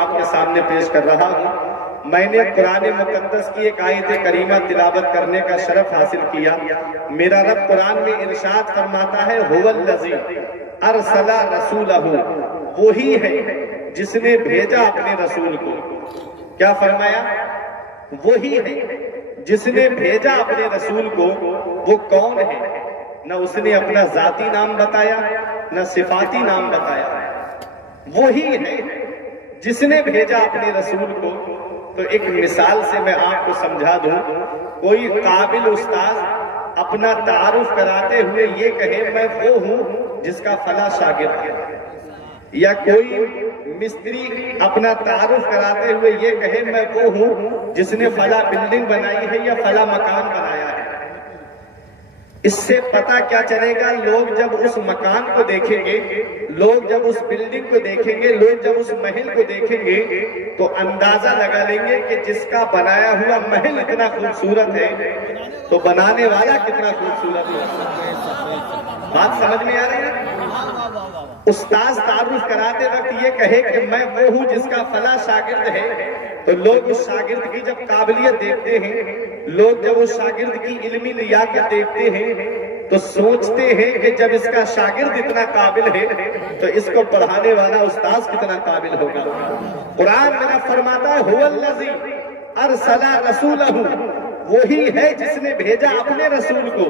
آپ کے سامنے پیش کر رہا ہوں۔ میں نے قرآن مقدس کی ایک آیت کریمہ تلاوت کرنے کا شرف حاصل کیا۔ میرا رب قرآن میں ارشاد فرماتا ہے هو الذی ارسل رسولہ، وہی ہے جس نے بھیجا اپنے رسول کو۔ کیا فرمایا؟ وہی ہے جس نے بھیجا اپنے رسول کو۔ وہ کون ہے؟ نہ اس نے اپنا ذاتی نام بتایا نہ صفاتی نام بتایا۔ وہی ہے جس نے بھیجا اپنے رسول کو۔ تو ایک مثال سے میں آپ کو سمجھا دوں، کوئی قابل استاد اپنا تعارف کراتے ہوئے یہ کہے میں وہ ہوں جس کا فلاں شاگرد ہے، یا کوئی مستری اپنا تعارف کراتے ہوئے یہ کہے میں وہ ہوں جس نے فلاں بلڈنگ بنائی ہے یا فلاں مکان بنایا ہے۔ اس سے پتہ کیا چلے گا؟ لوگ جب اس مکان کو دیکھیں گے، لوگ جب اس بلڈنگ کو دیکھیں گے، لوگ جب اس محل کو دیکھیں گے تو اندازہ لگا لیں گے کہ جس کا بنایا ہوا محل اتنا خوبصورت ہے تو بنانے والا کتنا خوبصورت ہے۔ بات سمجھ میں آ رہی ہے؟ استاذ تعارف کراتے وقت یہ کہے کہ میں وہ ہوں جس کا فلاں شاگرد ہے، تو لوگ اس شاگرد کی جب قابلیت دیکھتے ہیں، لوگ جب اس شاگرد کی علمی لیاقت دیکھتے ہیں تو سوچتے ہیں کہ جب اس کا شاگرد اتنا قابل ہے تو اس کو پڑھانے والا استاذ کتنا قابل ہوگا۔ قرآن میرا فرماتا ہے هو الذی ارسل رسولہ، وہی ہے جس نے بھیجا اپنے رسول کو۔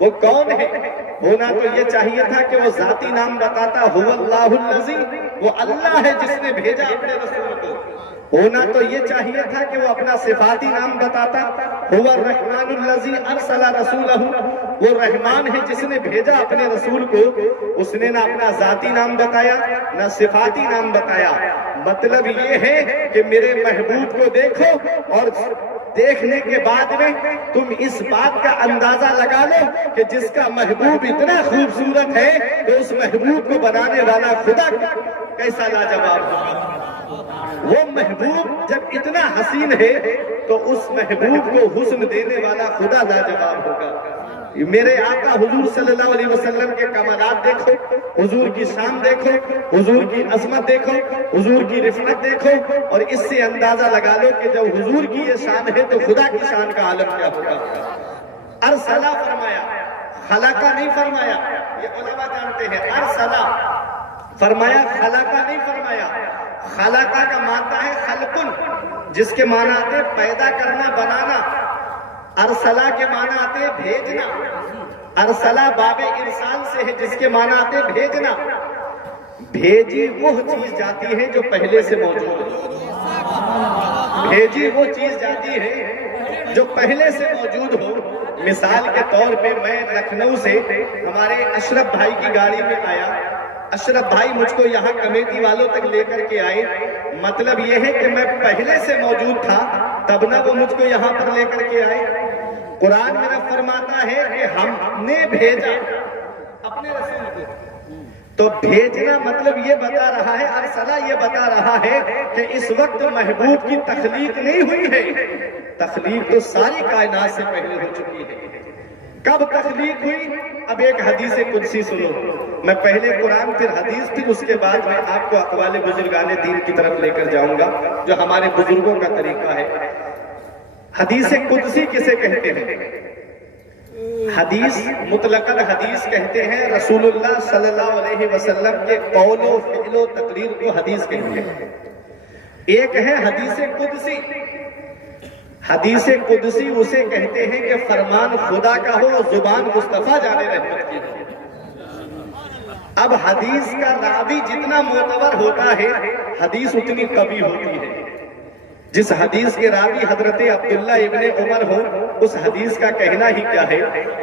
وہ کون ہے؟ ہونا تو یہ چاہیے تھا کہ وہ ذاتی نام بتاتا هو اللہ الذی، وہ اللہ ہے جس نے بھیجا اپنے رسول کو۔ ہونا تو یہ چاہیے تھا کہ وہ اپنا صفاتی نام بتاتا هو الرحمن الذی ارسل رسولہ، وہ رحمان ہے جس نے بھیجا اپنے رسول کو۔ اس نے نہ اپنا ذاتی نام بتایا نہ صفاتی نام بتایا۔ مطلب یہ ہے کہ میرے محبوب کو دیکھو اور دیکھنے کے بعد میں تم اس بات کا اندازہ لگا لو کہ جس کا محبوب اتنا خوبصورت ہے تو اس محبوب کو بنانے والا خدا کیسا لاجواب ہوگا۔ وہ محبوب جب اتنا حسین ہے تو اس محبوب کو حسن دینے والا خدا لاجواب ہوگا۔ میرے آقا حضور صلی اللہ علیہ وسلم کے کمالات دیکھو، حضور کی شان دیکھو، حضور کی عظمت دیکھو، حضور کی رفعت دیکھو، اور اس سے اندازہ لگا لو کہ جب حضور کی یہ شان ہے تو خدا کی شان کا عالم کیا ہوگا۔ ارسلہ فرمایا، خلقہ نہیں فرمایا۔ یہ علماء جانتے ہیں ارسلہ فرمایا، خلقہ نہیں فرمایا۔ خلقہ کا معنی ہے خلقن، جس کے معنی آتے ہیں پیدا کرنا، بنانا۔ ارسلہ کے معنی آتے ہیں بھیجنا۔ ارسلہ باب ارسال سے ہے جس کے معنی آتے ہیں بھیجنا۔ بھیجی وہ چیز جاتی ہے جو پہلے سے موجود ہے۔ بھیجی وہ چیز جاتی ہے جو پہلے سے موجود ہو۔ مثال کے طور پہ میں لکھنؤ سے ہمارے اشرف بھائی کی گاڑی میں آیا، اشرف بھائی مجھ کو یہاں کمیٹی والوں تک لے کر کے آئے۔ مطلب یہ ہے کہ میں پہلے سے موجود تھا تب نہ وہ مجھ کو یہاں پر لے کر کے آئے۔ قرآن میرا فرماتا ہے کہ ہم نے بھیجا اپنے رسول کو۔ تو بھیجنا مطلب یہ بتا رہا ہے، ارسلہ یہ بتا رہا ہے کہ اس وقت محبوب کی تخلیق نہیں ہوئی ہے، تخلیق تو ساری کائنات سے پہلے ہو چکی ہے۔ کب تخلیق ہوئی؟ اب ایک حدیث قدسی سنو، میں پہلے قرآن پھر حدیث پھر اس کے بعد میں آپ کو اقوال بزرگان دین کی طرف لے کر جاؤں گا جو ہمارے بزرگوں کا طریقہ ہے۔ حدیث قدسی کسے کہتے ہیں؟ حدیث مطلقاً حدیث کہتے ہیں، رسول اللہ صلی اللہ علیہ وسلم کے قول و فعل و تقریر کو حدیث کہتے ہیں۔ ایک ہے حدیث قدسی۔ حدیث قدسی اسے کہتے ہیں کہ فرمان خدا کا ہو اور زبان مصطفیٰ جان رحمت کی ہو۔ اب حدیث کا راوی جتنا معتبر ہوتا ہے حدیث اتنی قوی ہوتی ہے۔ جس حدیث کے راوی حضرت عبداللہ ابن عمر ہو اس حدیث کا کہنا ہی کیا ہے،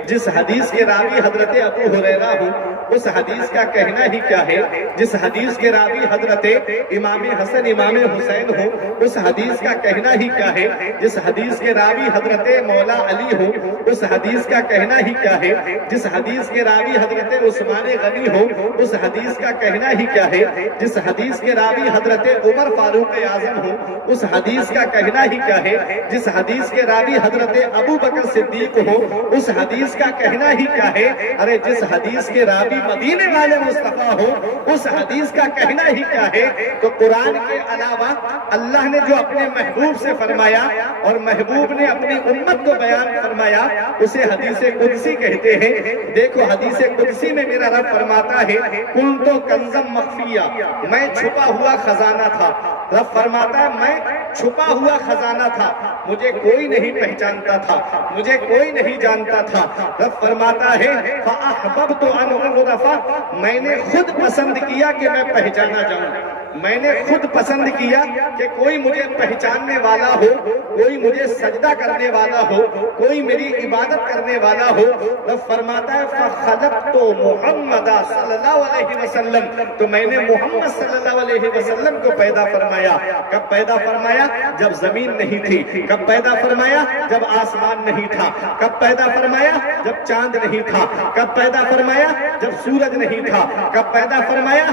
جس حدیث کے راوی حضرت ابو ہریرہ ہو اس حدیث کا کہنا ہی کیا ہے، جس حدیث کے راوی حضرت امام حسن امام حسین ہو اس حدیث کا کہنا ہی کیا ہے، جس حدیث کے راوی حضرت مولا علی ہو اس حدیث کا کہنا ہی کیا ہے، جس حدیث کے راوی حضرت عثمان غنی ہو اس حدیث کا کہنا ہی کیا ہے، جس حدیث کے راوی حضرت عمر فاروق اعظم ہو اس حدیث کا کہنا ہی کیا ہے، جس حدیث کے راوی حضرت ابو بکر صدیق ہو اس حدیث کا کہنا ہی کیا ہے۔ ارے جس حدیث کے راوی रावी मदीने वाले मुस्तफा हो, उस हदीस का कहना ही क्या है। तो कुरान के अलावा अल्लाह ने जो अपने महबूब से फरमाया और महबूब ने अपनी उम्मत को बयान फरमाया, उसे हदीस कुदसी कहते हैं। देखो हदीस कुदसी में मेरा रब फरमाता है, कुल तो कंज़म मख्फिया, मैं छुपा हुआ खजाना था। रब फरमाता है मैं छुपा हुआ खजाना था, मुझे कोई नहीं पहचानता था, मुझे कोई नहीं जानता था। रब फरमाता है फ़अहबब्तु अन उरफ़ा, मैंने खुद पसंद किया कि मैं पहचाना जाऊं, मैंने खुद पसंद किया कि कोई मुझे पहचानने वाला हो, कोई मुझे सजदा करने वाला हो, कोई मेरी इबादत करने वाला हो। रब फरमाता है फ़ख़लक़्तु मुहम्मद सल्लल्लाहु अलैहि वसल्लम, तो मैंने मोहम्मद सल्लल्लाहु अलैहि वसल्लम को पैदा फरमाया। कब पैदा फरमाया? जब जमीन नहीं थी। कब पैदा फरमाया? जब आसमान नहीं था। कब पैदा फरमाया? जब चांद नहीं था। कब पैदा फरमाया? जब सूरज नहीं था। कब पैदा फरमाया?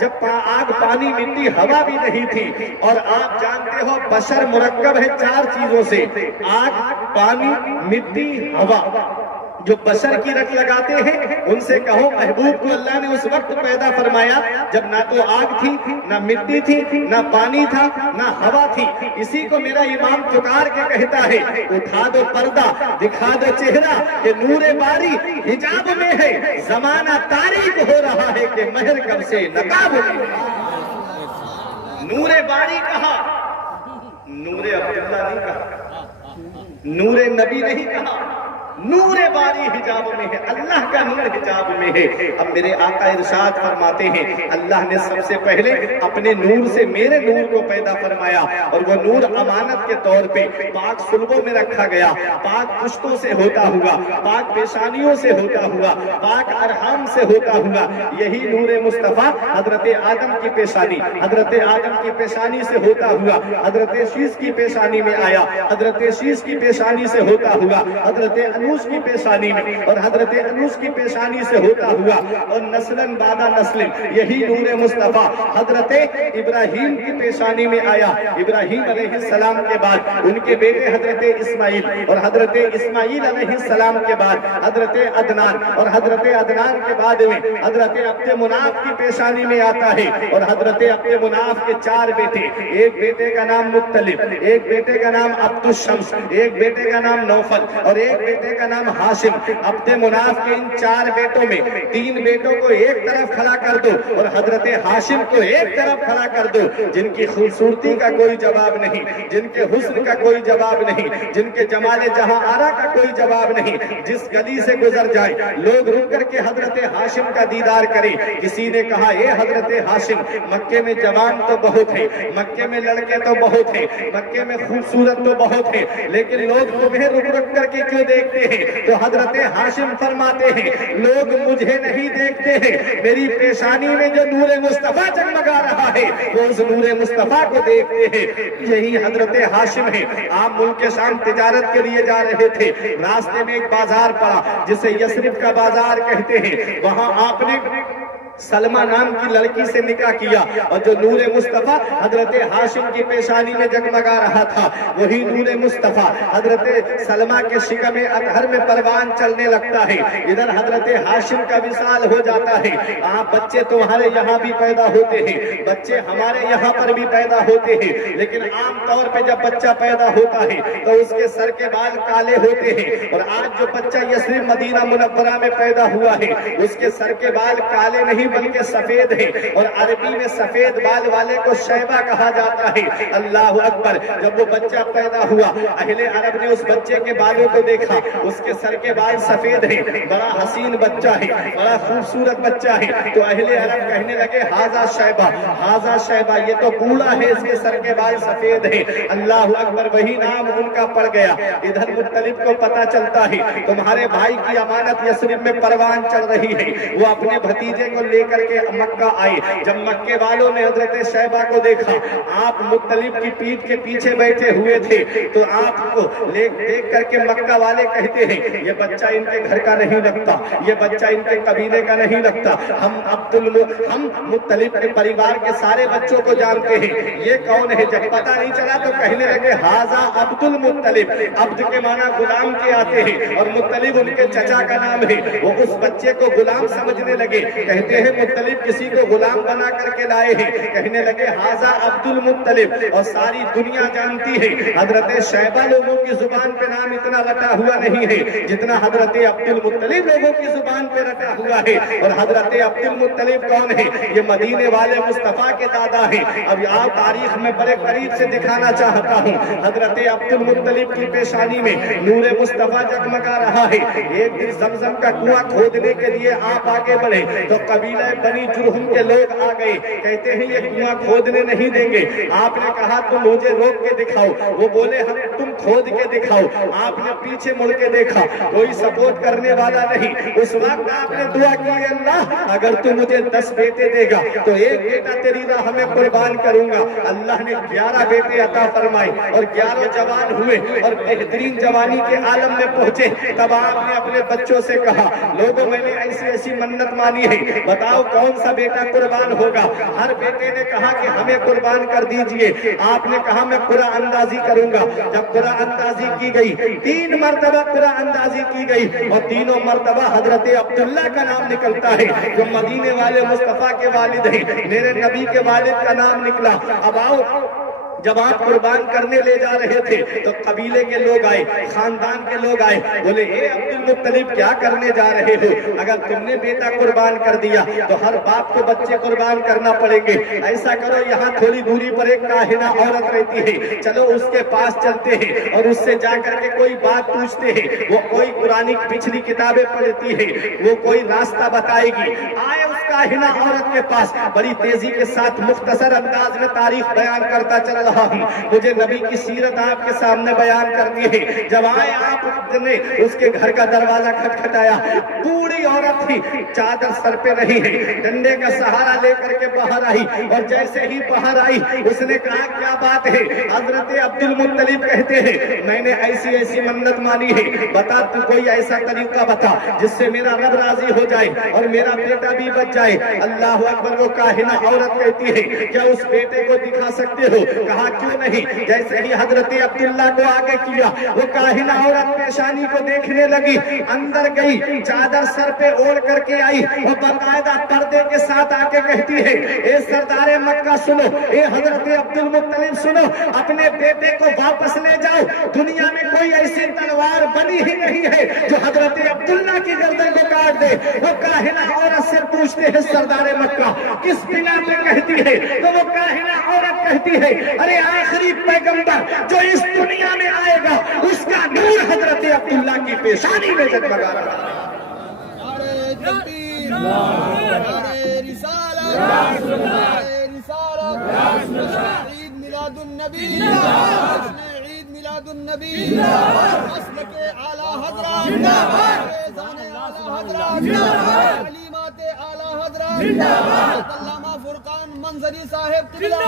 जब आग पानी मिट्टी हवा भी नहीं थी। और आप जानते हो बशर मुरक्कब है 4 चीजों से, आग पानी मिट्टी हवा। जो बशर की रट लगाते हैं उनसे कहो महबूब को अल्लाह ने उस वक्त पैदा फरमाया जब ना तो आग थी, ना मिट्टी थी, ना पानी था, ना हवा थी। इसी को मेरा इमाम पुकार के कहता है, उठा दो पर्दा, दिखा दो चेहरा कि नूरे बारी हिजाब में है, जमाना तारीक हो रहा है कि महर कब से नकाब में। नूरे बारी कहा, नूरे अब्दुल्ला नहीं कहा, नूरे नबी नहीं कहा, नूरे बारी हिजाब में है, अल्लाह का नूर हिजाब में है। अब मेरे आका इरशाद फरमाते हैं, अल्लाह ने सबसे पहले अपने नूर से मेरे नूर को पैदा फरमाया और वो नूर अमानत के तौर पे पाक सुल्बों में रखा गया, पाक पुश्तों से होता हुआ, पाक पेशानियों से होता हुआ, पाक अरहम से होता हुआ। यही नूर मुस्तफा हजरत आदम की पेशानी, हजरत आदम की पेशानी से होता हुआ हजरत शीश की पेशानी में आया, हजरत शीश की पेशानी से होता हुआ हजरत अनूस की पेशानी में, और हजरत अनूस की पेशानी से होता हुआ और नस्लन बादा नस्लिन यही नूर मुस्तफा हजरत इब्राहीम की पेशानी में आया। इब्राहीम अलैहिस्सलाम के बाद उनके बेटे हजरत इस्माइल, और हजरत इस्माइल अलैहिस्सलाम के बाद हजरत अदनान, और हजरत अदनान के बाद में हजरत अब्द मुनाफ की पेशानी में आता है। और हजरत अब्द मुनाफ के 4 बेटे, एक बेटे का नाम मुत्तलिब, एक बेटे का नाम अब्दुश शम्स, एक बेटे का नाम नौफल और एक बेटे का नाम हाशिम। अब्द मुनाफ के इन 4 बेटों में 3 बेटों को एक तरफ खड़ा कर दो और हजरत हाशिम को एक तरफ खड़ा कर दो, जिनकी खूबसूरती का कोई जवाब नहीं, जिनके हुस्न का कोई जवाब नहीं, जिनके जमाले जहां आरा का कोई जवाब नहीं। जिस गली से गुजर जाए लोग रुक करके हजरत हाशिम का दीदार करें। किसी ने कहा ये हजरत हाशिम, मक्के में जवान तो बहुत है, मक्के में लड़के तो बहुत है, मक्के में खूबसूरत तो बहुत है, लेकिन लोग तुम्हें रुक रुक करके क्यों देखते हैं? तो हजरत हाशिम फरमाते हैं, लोग मुझे नहीं देखते हैं, मेरी पेशानी में जो नूर मुस्तफा जगमगा रहा है वो उस नूर मुस्तफा को देखते हैं। यही हजरत हाशिम है। आप मुल्क शाम तिजारत के लिए जा रहे थे, रास्ते में एक बाजार पड़ा जिसे यसरिब का बाजार कहते हैं। वहां आपने सलमा नाम की लड़की से निकाह किया और जो नूर मुस्तफा हजरत हाशिम की पेशानी में जगमगा रहा था वही नूर मुस्तफा हजरत सलमा के शिकम अतहर में परवान चलने लगता है। इधर हजरत हाशिम का विसाल हो जाता है। आप बच्चे तुम्हारे यहाँ भी पैदा होते हैं, बच्चे हमारे यहाँ पर भी पैदा होते हैं, लेकिन आम तौर पे जब बच्चा पैदा होता है तो उसके सर के बाल काले होते हैं। और आज जो बच्चा यस्रिब मदीना मुनव्वरा में पैदा हुआ है उसके सर के बाल काले नहीं बल्कि सफेद है, और अरबी में सफेद बाल वाले को शैबा कहा जाता है। अल्लाह अकबर। जब वो बच्चा पैदा हुआ अहले अरब ने उस बच्चे के बालों को देखा, उसके सर के बाल सफेद हैं, बड़ा हसीन बच्चा है, बड़ा खूबसूरत बच्चा है। तो अहले अरब कहने लगे हाजा शैबा, हाजा शैबा, ये तो बूढ़ा है, इसके सर के बाल सफेद हैं। अल्लाह अकबर। वही नाम उनका पड़ गया। इधर मुत्तलिब को पता चलता है तुम्हारे भाई की अमानत यस्रिब में परवान चल रही है, वो अपने भतीजे को لے کر کے مکہ آئے. جب مکے والوں نے حضرت شیبہ کو دیکھا, آپ مطلب کی پیٹھ کے پیچھے بیٹھے ہوئے تھے, تو آپ کو دیکھ کر کے مکہ والے کہتے ہیں یہ بچہ ان کے گھر کا نہیں لگتا, یہ بچہ ان کے قبیلے کا نہیں لگتا, ہم مطلب کے پریوار کے سارے بچوں کو جانتے ہیں, یہ کون ہے؟ جب پتہ نہیں چلا تو کہنے لگے ہاذا عبد المطلب. عبد کے معنی غلام کے آتے ہیں اور مطلب ان کے چچا کا نام ہے. وہ اس بچے کو غلام سمجھنے لگے, کہتے ہیں مطلب کسی کو غلام بنا کر کے لائے ہیں, کہنے لگے ہاذا عبد المطلب. اور ساری دنیا جانتی ہے حضرت شیبہ لوگوں کی زبان پہ نام اتنا رٹا ہوا نہیں ہے جتنا حضرت عبد المطلب لوگوں کی زبان پہ رٹا ہوا ہے. اور حضرت عبد المطلب کون ہے؟ یہ مدینے والے مصطفیٰ کے دادا ہیں. اب آپ تاریخ میں بڑے قریب سے دکھانا چاہتا ہوں, حضرت عبد المطلب کی پیشانی میں نور مصطفیٰ جگمگا رہا ہے. ایک دن زمزم کا کنواں کھودنے کے لیے آپ آگے بڑھے تو قبیلہ بنی جرہم کے لوگ آ گئے, کہتے ہیں یہ کنواں کھودنے نہیں دیں گے. آپ نے کہا تم مجھے روک کے دکھاؤ, وہ بولے ہم تم کھود کے دکھاؤ. آپ نے پیچھے مڑ کے دیکھا, کوئی سپورٹ کرنے والا نہیں. اس وقت آپ نے دعا کی, اللہ اگر تو مجھے 10 بیٹے دے گا تو ایک بیٹا تیری راہ میں قربان کروں گا. اللہ نے 11 بیٹے عطا فرمائے اور 11 جوان ہوئے اور بہترین جوانی کے عالم میں پہنچے. تب آپ نے اپنے بچوں سے کہا لوگوں میں نے ایسی ایسی منت مانی ہے, بتاؤ کون سا بیٹا قربان ہوگا؟ ہر بیٹے نے کہا کہ ہمیں قربان کر دیجئے. آپ نے کہا میں قرآن اندازی کروں گا. جب قرآن اندازی کی گئی, 3 مرتبہ قرآن اندازی کی گئی اور تینوں مرتبہ حضرت عبداللہ کا نام نکلتا ہے جو مدینے والے مصطفیٰ کے والد ہیں. میرے نبی کے والد کا نام نکلا. اب آؤ, جب آپ قربان کرنے لے جا رہے تھے تو قبیلے کے لوگ آئے, خاندان کے لوگ آئے, بولے اے عبد المطلب کیا کرنے جا رہے ہو؟ اگر تم نے بیٹا قربان کر دیا تو ہر باپ کو بچے قربان کرنا پڑیں گے. ایسا کرو, یہاں تھوڑی دوری پر ایک کاہنہ عورت رہتی ہے, چلو اس کے پاس چلتے ہیں اور اس سے جا کر کے کوئی بات پوچھتے ہیں. وہ کوئی قرآن کی پچھلی کتابیں پڑھتی ہے, وہ کوئی راستہ بتائے گی. آئے اس کاہنہ عورت کے پاس, بڑی تیزی کے ساتھ مختصر انداز میں تاریخ بیان کرتا چل رہا ہوں, مجھے نبی کی سیرت آپ کے سامنے بیان کرنی ہے. جب آئے آپ نے اس کے گھر کا دروازہ کھٹکھٹایا, بوڑھی عورت تھی, چادر سر پہ نہیں ہے, ڈنڈے کا سہارا لے کر کے باہر آئی اور جیسے ہی باہر آئی اس نے کہا کیا بات ہے؟ حضرت عبد المطلب کہتے ہیں میں نے ایسی ایسی منت مانی ہے, بتا تو کوئی ایسا طریقہ بتا جس سے میرا رب راضی ہو جائے اور میرا بیٹا بھی بچ جائے. اللہ اکبر. وہ کاہنہ عورت کہتی ہے کیا اس بیٹے کو دکھا سکتے ہو؟ کہا کیوں نہیں. جیسے ہی حضرت عبداللہ کو آگے کیا, وہ کاہنہ عورت پیشانی کو دیکھنے لگی, اندر گئی, چادر سر پہ اوڑھ کر کے آئی اور باقاعدہ پردے کے ساتھ آ کے کہتی ہے اے سردار مکہ سنو, اے حضرت عبد المطلب سنو, اپنے بیٹے کو واپس لے جاؤ. دنیا میں کوئی ایسی تلوار بنی ہی نہیں ہے جو حضرت عبداللہ کی گردن کو کاٹ دے. وہ کاہنہ عورت سے پوچھتے ہیں سردار مکہ کس بنا پہ کہتی ہے؟ تو وہ کاہنہ عورت کہتی ہے ارے آخری پیغمبر جو اس دنیا میں آئے گا اس کا نور حضرت عبداللہ کی پیشانی میں جگمگا رہا ہے. نعرہ تکبیر, نعرہ رسالت, عید میلاد النبی, عید میلاد النبی, مسلک اعلیٰ حضرات, فیضان اعلیٰ حضرات, تعلیمات اعلیٰ حضرات, علامہ فرقان منظری صاحب قبلہ.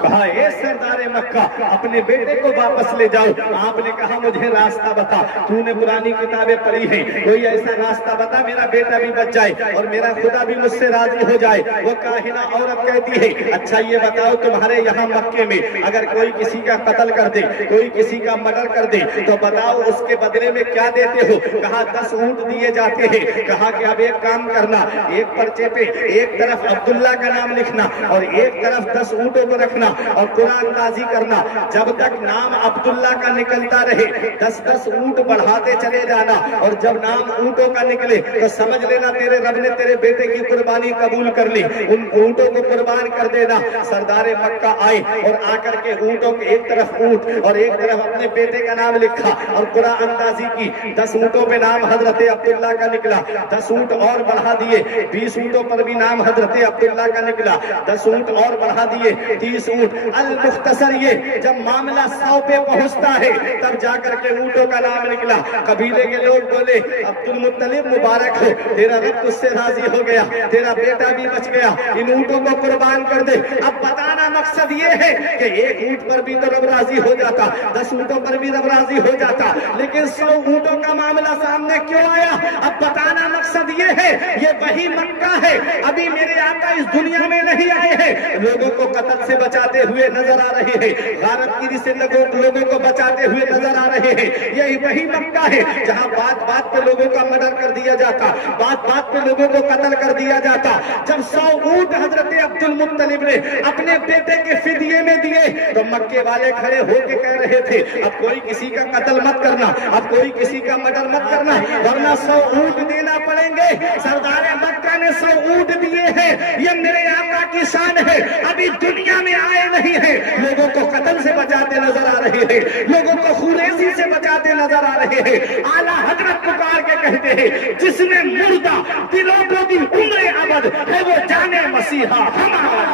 کہا اے سردار مکہ اپنے بیٹے کو واپس لے جاؤ. آپ نے کہا مجھے راستہ بتا, تو نے پرانی کتابیں پڑھی ہیں, کوئی ایسا راستہ بتا میرا بیٹا بھی بچ جائے اور میرا خدا بھی مجھ سے راضی ہو جائے. وہ کاہنہ عورت کہتی ہے اچھا یہ بتاؤ تمہارے یہاں مکے میں اگر کوئی کسی کا قتل کر دے, کوئی کسی کا مرڈر کر دے تو بتاؤ اس کے بدلے میں کیا دیتے ہو؟ کہا 10 اونٹ دیے جاتے ہیں. کہا کہ اب ایک کام کرنا, ایک پرچے پہ ایک طرف عبداللہ کا نام لکھنا اور ایک طرف 10 اونٹوں کو رکھنا اور قرآن اندازی کرنا. جب تک نام عبداللہ کا نکلتا رہے 10 اونٹ بڑھاتے چلے جانا, اور جب نام اونٹوں کا نکلے تو سمجھ لینا تیرے رب نے تیرے بیٹے کی قربانی قبول کر لی. ان اونٹوں کو قربان کر دینا. سردار مکہ آئے اور آ کر کے اونٹوں کے ایک طرف اونٹ اور ایک طرف اپنے بیٹے کا نام لکھا اور قرآن اندازی کی. 10 اونٹوں پہ نام حضرت عبداللہ کا نکلا. 10 اونٹ اور بڑھا دیے, 20 اونٹوں پر بھی نام حضرت عبداللہ کا نکلا. 10 اونٹ اور بڑھا دیے, 30 اونٹ اونٹ. المختصر یہ جب معاملہ 100 پہ پہنچتا ہے تب جا کر کے اونٹوں کا نام نکلا. قبیلے کے لوگ بولے عبد المطلب مبارک ہو, تیرا رب تجھ سے راضی ہو گیا, تیرا بیٹا بھی بچ گیا, ان اونٹوں کو قربان کر دے. اب بتانا مقصد یہ ہے کہ ایک اونٹ پر بھی تو رب راضی ہو جاتا, 10 اونٹوں پر بھی رب راضی ہو جاتا, لیکن 100 اونٹوں کا معاملہ سامنے کیوں آیا؟ اب بتانا مقصد یہ ہے یہ وہی مکہ ہے, ابھی میرے آقا اس دنیا میں نہیں آئے ہیں, لوگوں کو قتل سے بچاتے ہوئے نظر آ رہے ہیں, غارت گیری سے لوگوں کو بچاتے ہوئے نظر آ رہے ہیں. یہی وہی مکہ ہے جہاں بات بات پہ لوگوں کا مرڈر کر دیا جاتا, بات بات پہ لوگوں کو قتل کر دیا جاتا. جب 100 اونٹ حضرت عبد المطلب نے اپنے بیٹے کے فدیے میں دیے تو مکے والے کھڑے ہو کے کہہ رہے تھے اب کوئی کسی کا قتل مت کرنا, اب کوئی کسی کا مرڈر مت کرنا, ورنہ 100 اونٹ دینا پڑیں گے. سردار مکہ نے 100 اونٹ دیے ہیں, یہ میرے آقا کی شان ہے. ابھی دنیا میں آئے نہیں ہیں, لوگوں کو قتل سے بچاتے نظر آ رہے ہیں, لوگوں کو خونریزی سے بچاتے نظر آ رہے ہیں. اعلیٰ حضرت پکار کے کہتے ہیں جس نے مردہ دلوں کو دی عمر ابد ہے وہ جانے مسیحا ہمارا.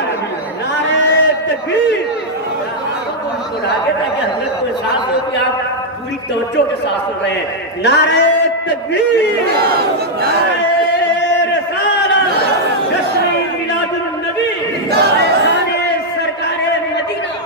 نعرہ تکبیر. آگے تاکہ حضرت کو احساس ہو کہ آپ پوری توجہ کے ساتھ سن رہے ہیں. نعرہ تکبیر, نعرہ رسالت, جشن میلاد النبی, سرکار مدینہ.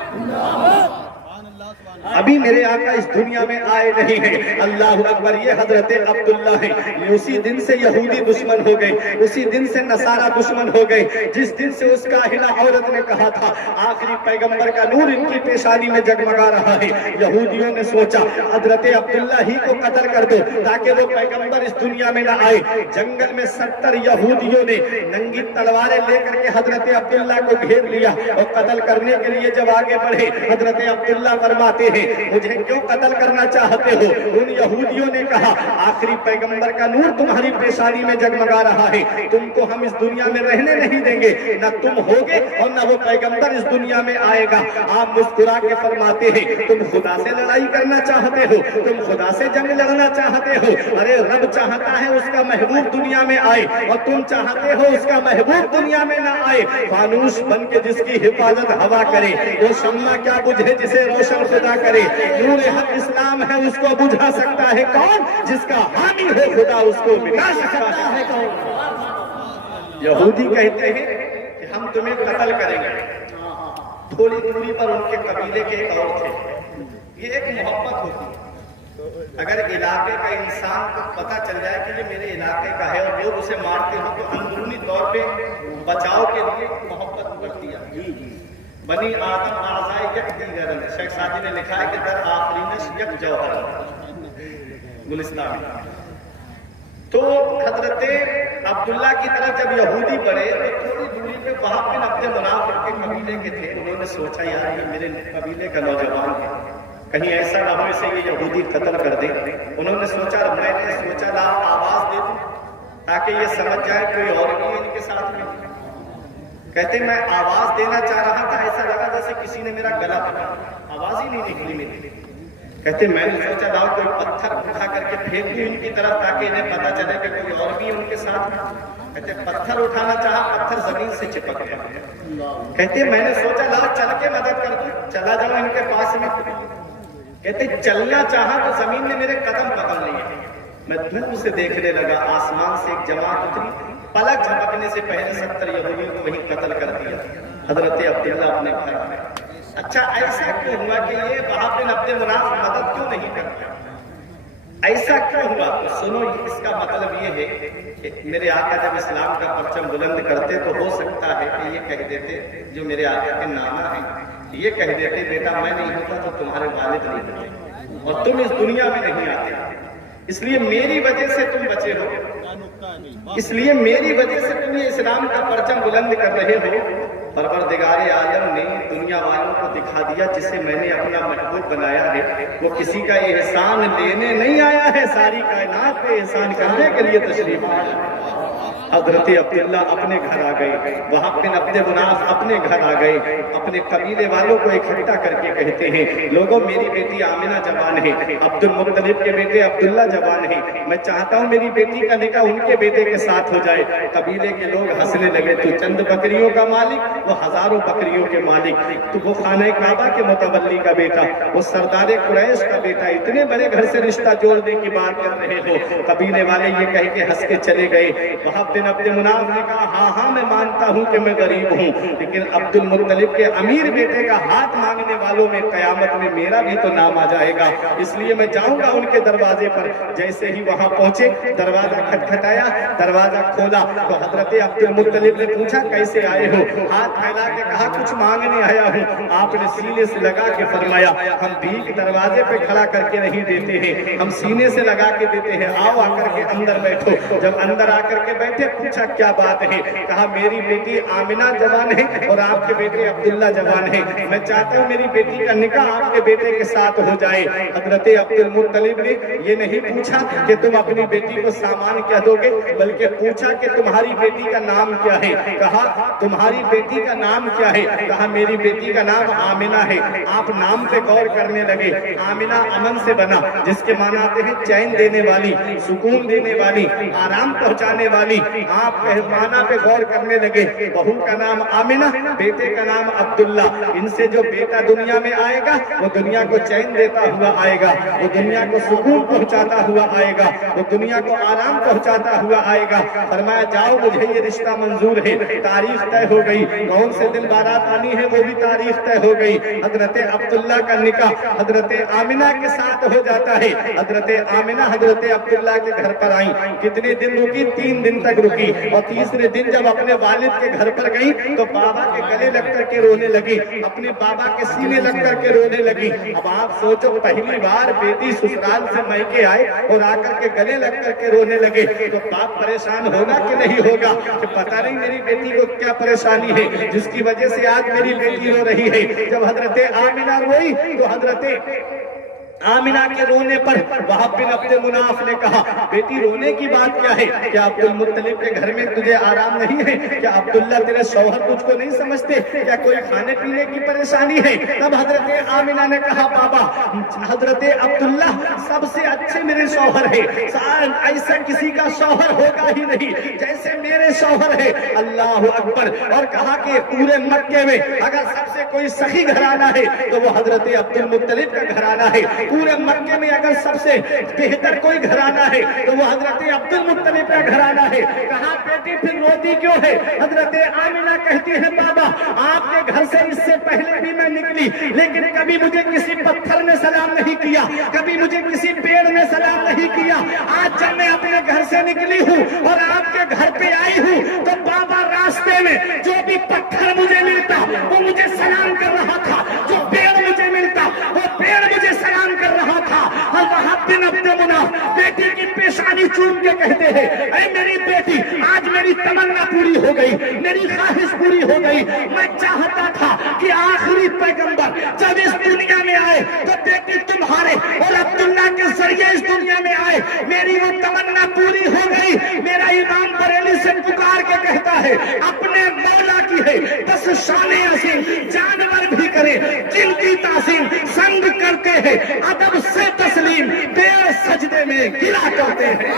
ابھی میرے آقا اس دنیا میں آئے نہیں ہیں. اللہ اکبر. یہ حضرت عبداللہ ہیں. اسی دن سے یہودی دشمن ہو گئے, اسی دن سے نصارہ دشمن ہو گئے, جس دن سے اس کاہنہ عورت نے کہا تھا آخری پیغمبر کا نور ان کی پیشانی میں جگمگا رہا ہے. یہودیوں نے سوچا حضرت عبداللہ ہی کو قتل کر دو تاکہ وہ پیغمبر اس دنیا میں نہ آئے. جنگل میں 70 یہودیوں نے ننگی تلواریں لے کر کے حضرت عبداللہ کو گھیر لیا اور قتل کرنے کے لیے جب آگے بڑھے حضرت عبداللہ فرماتے ہیں مجھے کیوں قتل کرنا چاہتے ہو؟ ان یہودیوں نے کہا آخری پیغمبر کا نور تمہاری پیشانی میں جگمگا رہا ہے, تم کو ہم اس دنیا میں رہنے نہیں دیں گے, نہ تم ہوگے اور نہ وہ پیغمبر اس دنیا میں آئے گا. آپ مسکرا کے فرماتے ہیں تم خدا سے لڑائی کرنا چاہتے ہو, تم خدا سے جنگ لڑنا چاہتے ہو. ارے رب چاہتا ہے اس کا محبوب دنیا میں آئے اور تم چاہتے ہو اس کا محبوب دنیا میں نہ آئے. فانوس بن کے جس کی حفاظت ہوا کرے وہ شمع کیا بجھے جسے روشن خدا کرے. نور حق اسلام ہے اس کو بجھا سکتا ہے کون؟ جس کا حامی ہے خدا اس کو مٹا سکتا ہے کون؟ یہودی کہتے ہیں کہ ہم تمہیں قتل کریں گے. تھوڑی دوری پر ان کے قبیلے کے ایک اور تھے. یہ ایک محبت ہوتی ہے, اگر علاقے کا انسان کو پتہ چل جائے کہ یہ میرے علاقے کا ہے اور لوگ اسے مارتے ہوں تو اندرونی طور پہ بچاؤ کے لیے محبت بڑھتی ہے. بنی آدم اعضائے یک دیگر, شیخ سعدی نے لکھا ہے کہ در آفرینش یک جوہر گلستان. تو حضرت عبداللہ کی طرف جب یہودی بڑھے تو تھوڑی دوری پہ وہاں پہ عبد مناف کے قبیلے کے تھے. انہوں نے سوچا یار یہ میرے قبیلے کا نوجوان ہے, کہیں ایسا نہ ہو اسے یہ یہودی قتل کر دے. انہوں نے سوچا, میں نے سوچا لا آواز دے دوں تاکہ یہ سمجھ جائے کوئی اور نہیں ان کے ساتھ میں. کہتے میں آواز دینا چاہ رہا تھا, ایسا لگا جیسے کسی نے میرا گلا پکڑا, آواز ہی نہیں نکلی میری. کہتے میں نے سوچا لاؤ کوئی پتھر اٹھا کر کے پھینک دوں ان کی طرف تاکہ انہیں پتا چلے کہ کوئی اور بھی ان کے ساتھ میں. کہتے پتھر اٹھانا چاہا, پتھر زمین سے چپک گیا. کہتے میں نے سوچا لاؤ چل کے مدد کر دوں, چلا جاؤں ان کے پاس میں. کہتے چلنا چاہا تو زمین نے میرے قدم پکڑ لیے. میں دور سے دیکھنے لگا, آسمان سے ایک جماعت اتری, پلک جھپکنے سے پہلے 70 یہودیوں کو وہیں قتل کر دیا. حضرت عبداللہ اپنے گھر میں. اچھا ایسا کیوں ہوا کہ یہ وہاں پہ عبد مناف مدد کیوں نہیں کرتا؟ ایسا کیوں ہوا؟ تو سنو, اس کا مطلب یہ ہے کہ میرے آقا جب اسلام کا پرچم بلند کرتے تو ہو سکتا ہے کہ یہ کہہ دیتے جو میرے آقا کے نانا ہیں, یہ کہہ دیتے بیٹا میں نہیں ہوتا تو تمہارے والد نہیں ہوتے اور تم اس دنیا میں نہیں آتے, اس لیے میری وجہ سے تم بچے ہو, اس لیے میری وجہ سے تم یہ اسلام کا پرچم بلند کر رہے ہو. پروردگار عالم نے دنیا والوں کو دکھا دیا جسے میں نے اپنا محبوب بنایا ہے وہ کسی کا احسان لینے نہیں آیا ہے, ساری کائنات پہ احسان کرنے کے لیے تشریف آیا ہے. حضرت عبداللہ اپنے گھر آ گئے، وہاب بن عبد مناف اپنے گھر آ گئے، اپنے قبیلے والوں کو اکٹھا کر کے کہتے ہیں لوگوں میری بیٹی آمنہ جوان ہے، عبد المطلب کے بیٹے عبداللہ جوان ہے، میں چاہتا ہوں میری بیٹی کا نکاح ان کے بیٹے کے ساتھ ہو جائے۔ قبیلے کے لوگ ہنسنے لگے، تو چند بکریوں کا مالک، وہ ہزاروں بکریوں کے مالک، تو وہ خانہ کعبہ کے متولی کا بیٹا، وہ سردار قریش کا بیٹا، اتنے بڑے گھر سے رشتہ جوڑنے کی بات کر رہے ہو۔ قبیلے والے یہ کہہ کے ہنس کے چلے گئے۔ وہاب بن عبد مناف نے کہا ہاں میں مانتا ہوں کہ میں غریب ہوں، لیکن عبد المطلب کے امیر بیٹے کا ہاتھ مانگنے والوں میں قیامت میں میرا بھی تو نام آ جائے گا، اس لیے میں جاؤں گا ان کے دروازے پر۔ جیسے ہی وہاں پہنچے، دروازہ کھٹکھٹایا، دروازہ کھولا تو حضرت عبد المطلب نے پوچھا کیسے آئے ہو؟ ہاتھ پھیلا کے کہا کچھ مانگنے آیا ہوں۔ آپ نے سینے سے لگا کے فرمایا ہم بھیک دروازے پہ کھڑا کر کے نہیں دیتے ہیں، ہم سینے سے لگا کے دیتے ہیں، آؤ آ کر کے اندر بیٹھو۔ جب اندر آ کر کے بیٹھے پوچھا کیا بات ہے؟ کہا میری بیٹی آمنہ جوان ہے اور آپ کے بیٹے عبداللہ جوان ہے، میں چاہتا ہوں میری بیٹی کا نکاح آپ کے بیٹے کے ساتھ ہو جائے۔ حضرت عبد المطلب نے یہ نہیں پوچھا کہ تم اپنی بیٹی کو سامان کیا دو گے، بلکہ پوچھا کہ تمہاری بیٹی کا نام کیا ہے؟ کہا تمہاری بیٹی کا نام کیا ہے؟ کہا میری بیٹی کا نام آمنہ ہے۔ آپ نام پہ غور کرنے لگے۔ آمنہ امن سے بنا، جس کے معنی آتے ہیں چین دینے والی، سکون دینے والی، آرام پہنچانے والی۔ آپ معنی پہ غور کرنے لگے۔ بہو کا نام آمنہ، بیٹے کا نام عبداللہ۔ ان سے جو بیٹا دنیا میں آئے گا وہ دنیا کو چین دیتا ہوا آئے گا، وہ دنیا کو سکون پہنچاتا ہوا آئے گا، وہ دنیا کو آرام پہنچاتا ہوا آئے گا۔ فرمایا جاؤ مجھے یہ رشتہ منظور ہے۔ تاریخ طے ہو گئی، کون سے دن بارات آنی ہے وہ بھی تاریخ طے ہو گئی۔ حضرت عبداللہ کا نکاح حضرت آمنہ کے ساتھ ہو جاتا ہے۔ حضرت آمنہ حضرت عبداللہ کے گھر پر آئیں، کتنے دن رکی؟ 3 دن تک رکی، اور تیسرے دن جب اپنے والد کے گھر پر گئی تو بابا کے گلے لگ کر کے رونے لگی، اپنے بابا کے سینے لگ کر کے رونے لگی۔ اب آپ سوچو پہلی بار بیٹی سسرال سے میکے آئے اور آ کر کے گلے لگ کر کے رونے لگے تو باپ پریشان ہوگا کہ نہیں ہوگا کہ پتہ نہیں میری بیٹی کو کیا پریشانی ہے جس کی وجہ سے آج میری بیٹی رو رہی ہے۔ جب حضرت آمنہ روئی تو حضرت آمنہ کے رونے پر وہاب بن عبد مناف نے کہا بیٹی رونے کی بات کیا ہے؟ کیا عبد المطلب کے گھر میں تجھے آرام نہیں ہے؟ کیا عبداللہ تیرے شوہر تجھ کو نہیں سمجھتے؟ کیا کوئی کھانے پینے کی پریشانی ہے؟ تب حضرت آمنہ نے کہا بابا حضرت عبداللہ سب سے اچھے میرے شوہر ہے، ایسا کسی کا شوہر ہوگا ہی نہیں جیسے میرے شوہر ہے۔ اللہ اکبر۔ اور کہا کہ پورے مکے میں اگر سب سے کوئی سخی گھرانہ ہے تو وہ حضرت عبد المطلب کا گھرانہ ہے، پورے مکے میں اگر سب سے بہتر کوئی گھرانہ ہے تو وہ حضرت عبد المطلب کا گھرانہ ہے۔ کہا بیٹی پھر روتی کیوں ہے؟ حضرت آمنہ کہتی ہے بابا آپ کے گھر سے اس سے پہلے بھی میں نکلی لیکن کبھی مجھے کسی پتھر نے سلام نہیں کیا، کبھی مجھے کسی پیڑ نے سلام نہیں کیا۔ آج جب میں اپنے گھر سے نکلی ہوں اور آپ کے گھر پہ آئی ہوں تو بابا راستے میں جو بھی پتھر مجھے ملتا وہ مجھے سلام کر رہا تھا، جو پیڑ مجھے ملتا وہ پیڑ مجھے سلام کر رہا تھا۔ اور وہاب بن عبد مناف بیٹی کی پیشانی چوم کے کہتے ہیں اے میری بیٹی آج میری تمنا پوری ہو گئی، میری خواہش پوری ہو گئی۔ میں چاہتا تھا کہ آخری پیغمبر جب اس دنیا میں آئے تو بیٹی تمہارے اور عبداللہ کے ذریعے اس دنیا میں آئے، میری وہ تمنا پوری ہو گئی۔ میرا امام بریلی سے پکار کے کہتا ہے اپنے مولا کی ہے بس شان عظیم، جانور بھی کرے جن کی تعظیم، سنگ کرتے ہیں ادب سے تسلیم، پیر سجدے میں گرا کرتے ہیں۔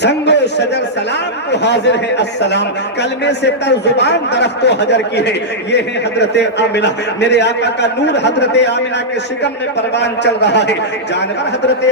سنگ و شجر سلام کو حاضر ہے السلام، کلمے سے تر زبان درخت و حجر کی ہے۔ یہ ہے حضرت آمنہ، میرے آقا کا نور حضرت آمنہ کے شکم میں پروان چل رہا ہے۔ جانور حضرت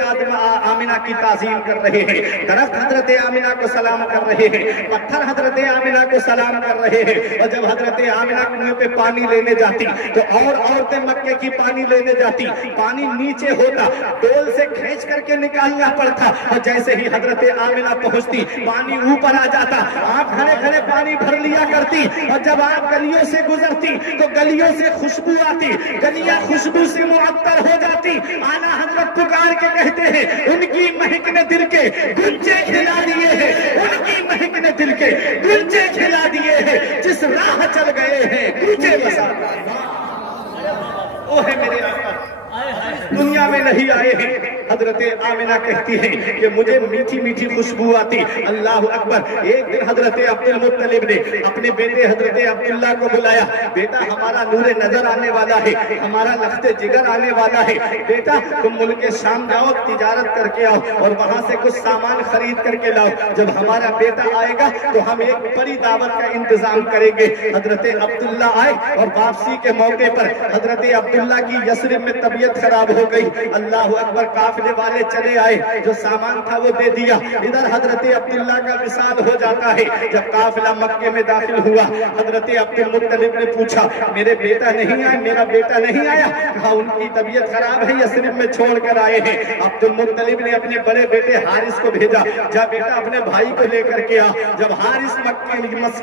آمنہ کی تعظیم کر رہے ہیں، درخت حضرت آمنہ کو سلام کر رہے ہیں، پتھر حضرت آمنہ کو سلام کر رہے ہیں۔ اور جب حضرت آمنہ کنویں پہ پانی لینے جاتی تو اور عورتیں مکے کی پانی لینے جاتی، پانی نیچے ہوتا، ڈول سے کھینچ کر کے نکالنا پڑتا، اور جیسے ہی حضرت آمنہ पहुंचती, पानी ऊपर आ जाता, आप खड़े खड़े पानी भर लिया करती, और जब आप गलियों से गुजरती तो गलियों से खुशबू आती, गलियां खुशबू से मुअत्तर हो जाती। आला हजरत पुकार के कहते हैं, उनकी महक ने दिल के गुंजे खिला दिए हैं, उनकी महक ने दिल के गुंजे खिला दिए हैं, जिस राह चल गए हैं गुंजे बसा। ओ है मेरे आका, दुनिया में नहीं आए हैं। हजरत आमिना कहती है कि मुझे मीठी मीठी खुशबू आती। अल्लाह अकबर। एक दिन हजरत अब्दुल मुत्तलिब ने अपने बेटे हजरत अब्दुल्ला को बुलाया, बेटा हमारा नूरे नजर आने वाला है, हमारा लख्ते जिगर आने वाला है, बेटा तुम मुल्क शाम जाओ, तिजारत करके आओ और वहां से कुछ सामान खरीद करके लाओ, जब हमारा बेटा आएगा तो हम एक बड़ी दावत का इंतजाम करेंगे। हजरत अब्दुल्ला आए और वापसी के मौके पर हजरत अब्दुल्ला की यसरिब में तबीयत खराब हो गई। अल्लाह अकबर। काफिले वाले चले आए, जो सामान था वो दे दिया। इधर हजरत अब्दुल्ला का विसाल हो जाता है। जब काफिला मक्के में दाखिल हुआ, हजरत अब्दुल मुत्तलिब ने पूछा, मेरे बेटा नहीं आया, मेरा बेटा नहीं आया? कहा उनकी तबीयत खराब है, यसरिब में छोड़ कर आए हैं। अब्दुल मुत्तलिब ने अपने बड़े बेटे हारिस को भेजा, जा बेटा अपने भाई को लेकर के आ। जब हारिस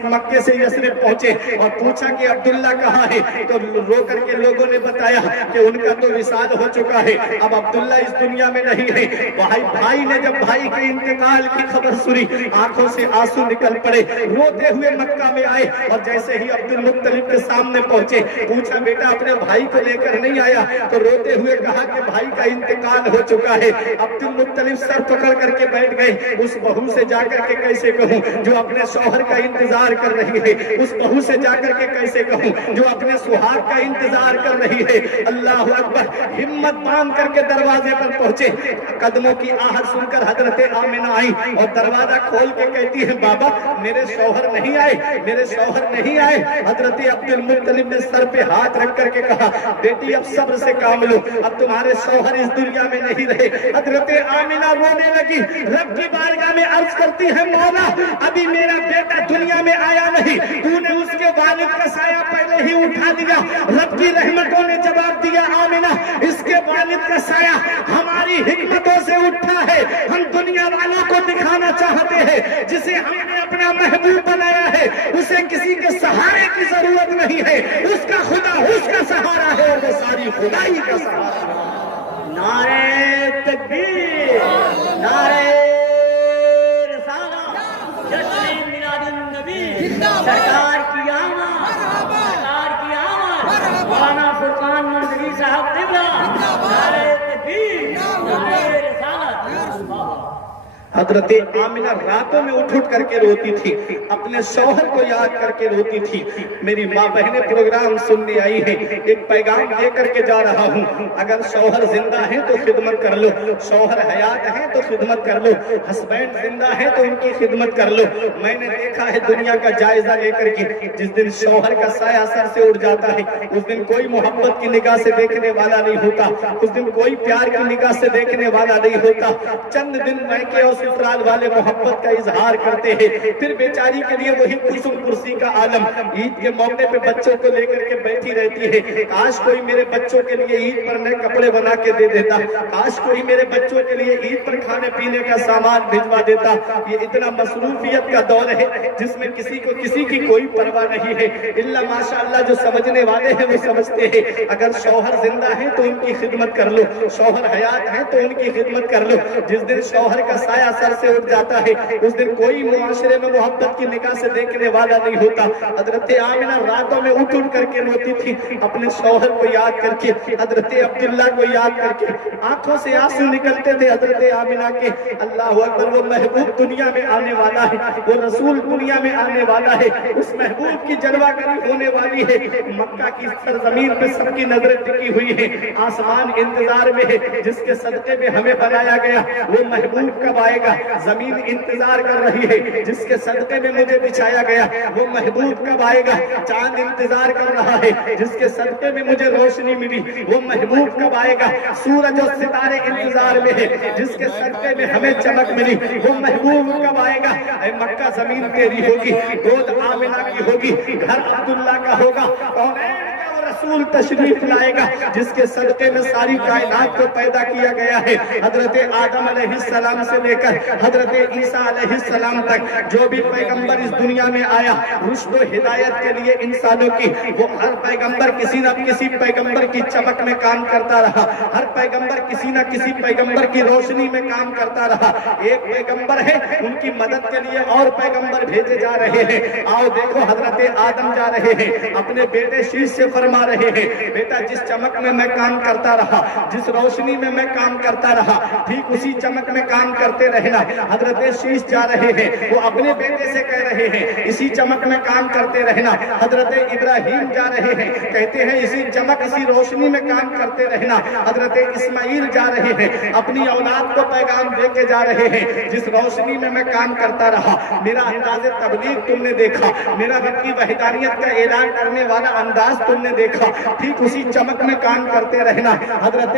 मक्के से यसरिब पहुंचे और पूछा कि अब्दुल्ला कहाँ है, तो रो करके लोगों ने बताया कि उनका तो विसाल हो चुका है, अब अब्दुल्ला इस दुनिया में नहीं है। भाई ने जब भाई के इंतकाल की खबर सुनी, आंखों से आंसू निकल पड़े, रोते हुए मक्का में आए और जैसे ही अब्दुल मुत्तलिब के सामने पहुंचे, पूछा बेटा अपने भाई को लेकर नहीं आया? तो रोते हुए कहा कि भाई का इंतकाल हो चुका है। अब्दुल मुत्तलिब सर पकड़ करके बैठ गए। उस बहू से जाकर के कैसे कहूं जो अपने शौहर का इंतजार कर रही है, उस बहू से जाकर के कैसे कहूं जो अपने सुहाग का इंतजार कर रही है। अल्लाह अकबर। हिम्मत बांध करके दरवाजे पर पहुंचे, कदमों की आहट सुनकर हजरत आमिना आई और दरवाजा खोल के कहती है, बाबा मेरे शौहर नहीं आए, मेरे शौहर नहीं आए। हजरत अब्दुल मुत्तलिब ने सर पे हाथ रख करके कहा, बेटी अब सब्र से काम लो, अब तुम्हारे शौहर इस दुनिया में नहीं रहे। हजरत आमिना रोने लगी, रब की बारगाह में अर्ज करती है, मौला अभी मेरा बेटा दुनिया में आया नहीं, तूने उसके वालिद का साया पहले ही उठा दिया। रब की रहमतों ने जवाब दिया, आमिना इसके वालिद का साया हमारी हिकमतों से उठा है। हम दुनिया वालों को दिखाना चाहते हैं, जिसे हमने अपना महबूब बनाया है उसे किसी के सहारे की जरूरत नहीं है, उसका खुदा उसका सहारा है और वो सारी खुदाई का सहारा। नारे तकबीर, नारे रिसालत, जश्न मिलादुन नबी, सरकार की आमद, सरकार की आमद, मौलाना फुरकान मंजरी साहब तिबला, नारे तकबीर, नारे रिसालत। हजरत आमिना रातों में उठ उठ करके रोती थी, अपने शौहर को याद करके रोती थी। मेरी माँ बहनें प्रोग्राम सुनने आई है, एक पैगाम दे करके जा रहा हूँ, अगर शौहर जिंदा है तो खिदमत कर लो, शौहर हयात है तो खिदमत कर लो, हस्बैंड जिंदा है तो उनकी खिदमत कर लो। मैंने देखा है दुनिया का जायजा लेकर के, जिस दिन शौहर का साया सर से उड़ जाता है उस दिन कोई मोहब्बत की निगाह से देखने वाला नहीं होता, उस दिन कोई प्यार की निगाह से देखने वाला नहीं होता। चंद दिन मैके और ससुराल वाले मोहब्बत का इजहार करते हैं, फिर बेचारी के लिए वही कुसुम कुर्सी का आलम। ईद के मौके पे बच्चों को लेकर के बैठी रहती है, काश कोई मेरे बच्चों के लिए ईद पर नए कपड़े बना के दे देता, काश कोई मेरे बच्चों के लिए ईद पर खाने पीने का सामान भिजवा देता। ये इतना मसरूफियत का दौर है जिसमें किसी को किसी की कोई परवाह नहीं है, इल्ला माशाअल्लाह जो समझने वाले हैं वो समझते हैं, अगर शौहर जिंदा है तो उनकी खिदमत कर लो, शौहर हयात है तो उनकी खिदमत कर लो। जिस दिन शौहर का साया सर से उठ जाता है उस दिन कोई मुआशरे में मोहब्बत की निगाह से देखने वाला नहीं होता। हजरत आमिना रातों में उठ उठ करके रोती थी, अपने शौहर को याद करके, हजरत अब्दुल्ला को याद करके, आंखों से आंसू निकलते थे हजरत आमिना के। अल्लाह अकबर। वो महबूब दुनिया में आने वाला है, वो रसूल दुनिया में आने वाला है, उस महबूब की जलवागरी होने वाली है। मक्का की सरजमीन पे सबकी नजरें टिकी हुई है, आसमान इंतजार में है, जिसके सदके में हमें बनाया गया वो महबूब कब आएगा। जमीन इंतजार कर रही है, जिसके सदके में मुझे बिछाया गया वो महबूब कब आएगा। चांद इंतजार कर रहा है, जिसके सदके में मुझे रोशनी मिली वो महबूब कब आएगा। सूरज और सितारे इंतजार में है, जिसके सदके में हमें चमक मिली वो महबूब कब आएगा। मक्का जमीन तेरी होगी, गोद आमिना की होगी, घर अब्दुल्ला का होगा, कौनैन का वो رسول تشریف لائے گا جس کے صدقے میں ساری کائنات کو پیدا کیا گیا ہے. حضرت آدم علیہ السلام سے لے کر حضرت عیسیٰ علیہ السلام تک جو بھی پیغمبر اس دنیا میں آیا رشد و ہدایت کے لیے انسانوں کی، وہ ہر پیغمبر کسی نہ کسی پیغمبر کی چمک میں کام کرتا رہا. ہر پیغمبر کسی نہ کسی پیغمبر کی روشنی میں کام کرتا رہا. ایک پیغمبر ہے، ان کی مدد کے لیے اور پیغمبر بھیجے جا رہے ہیں. آؤ دیکھو، حضرت آدم جا رہے ہیں، اپنے بیٹے شیش سے فرما رہے ہیں، بیٹا جس چمک میں میں کام کرتا رہا، جس روشنی میں میں کام کرتا رہا، ٹھیک اسی چمک میں کام کرتے رہنا. حضرت شیش جا رہے ہیں، وہ اپنے بیٹے سے کہہ رہے ہیں اسی چمک میں کام کرتے رہنا. حضرت ابراہیم جا رہے ہیں، کہتے ہیں اسی چمک اسی روشنی میں کام کرتے رہنا. حضرت اسماعیل جا رہے ہیں، اپنی اولاد کو پیغام دے کے جا رہے ہیں جس روشنی میں میں کام کرتا رہا. میرا انداز تبلیغ تم نے دیکھا، میرا رب کی وحدانیت کا اعلان کرنے والا انداز تم نے دیکھا، ٹھیک اسی چمک میں کام کرتے رہنا. حضرت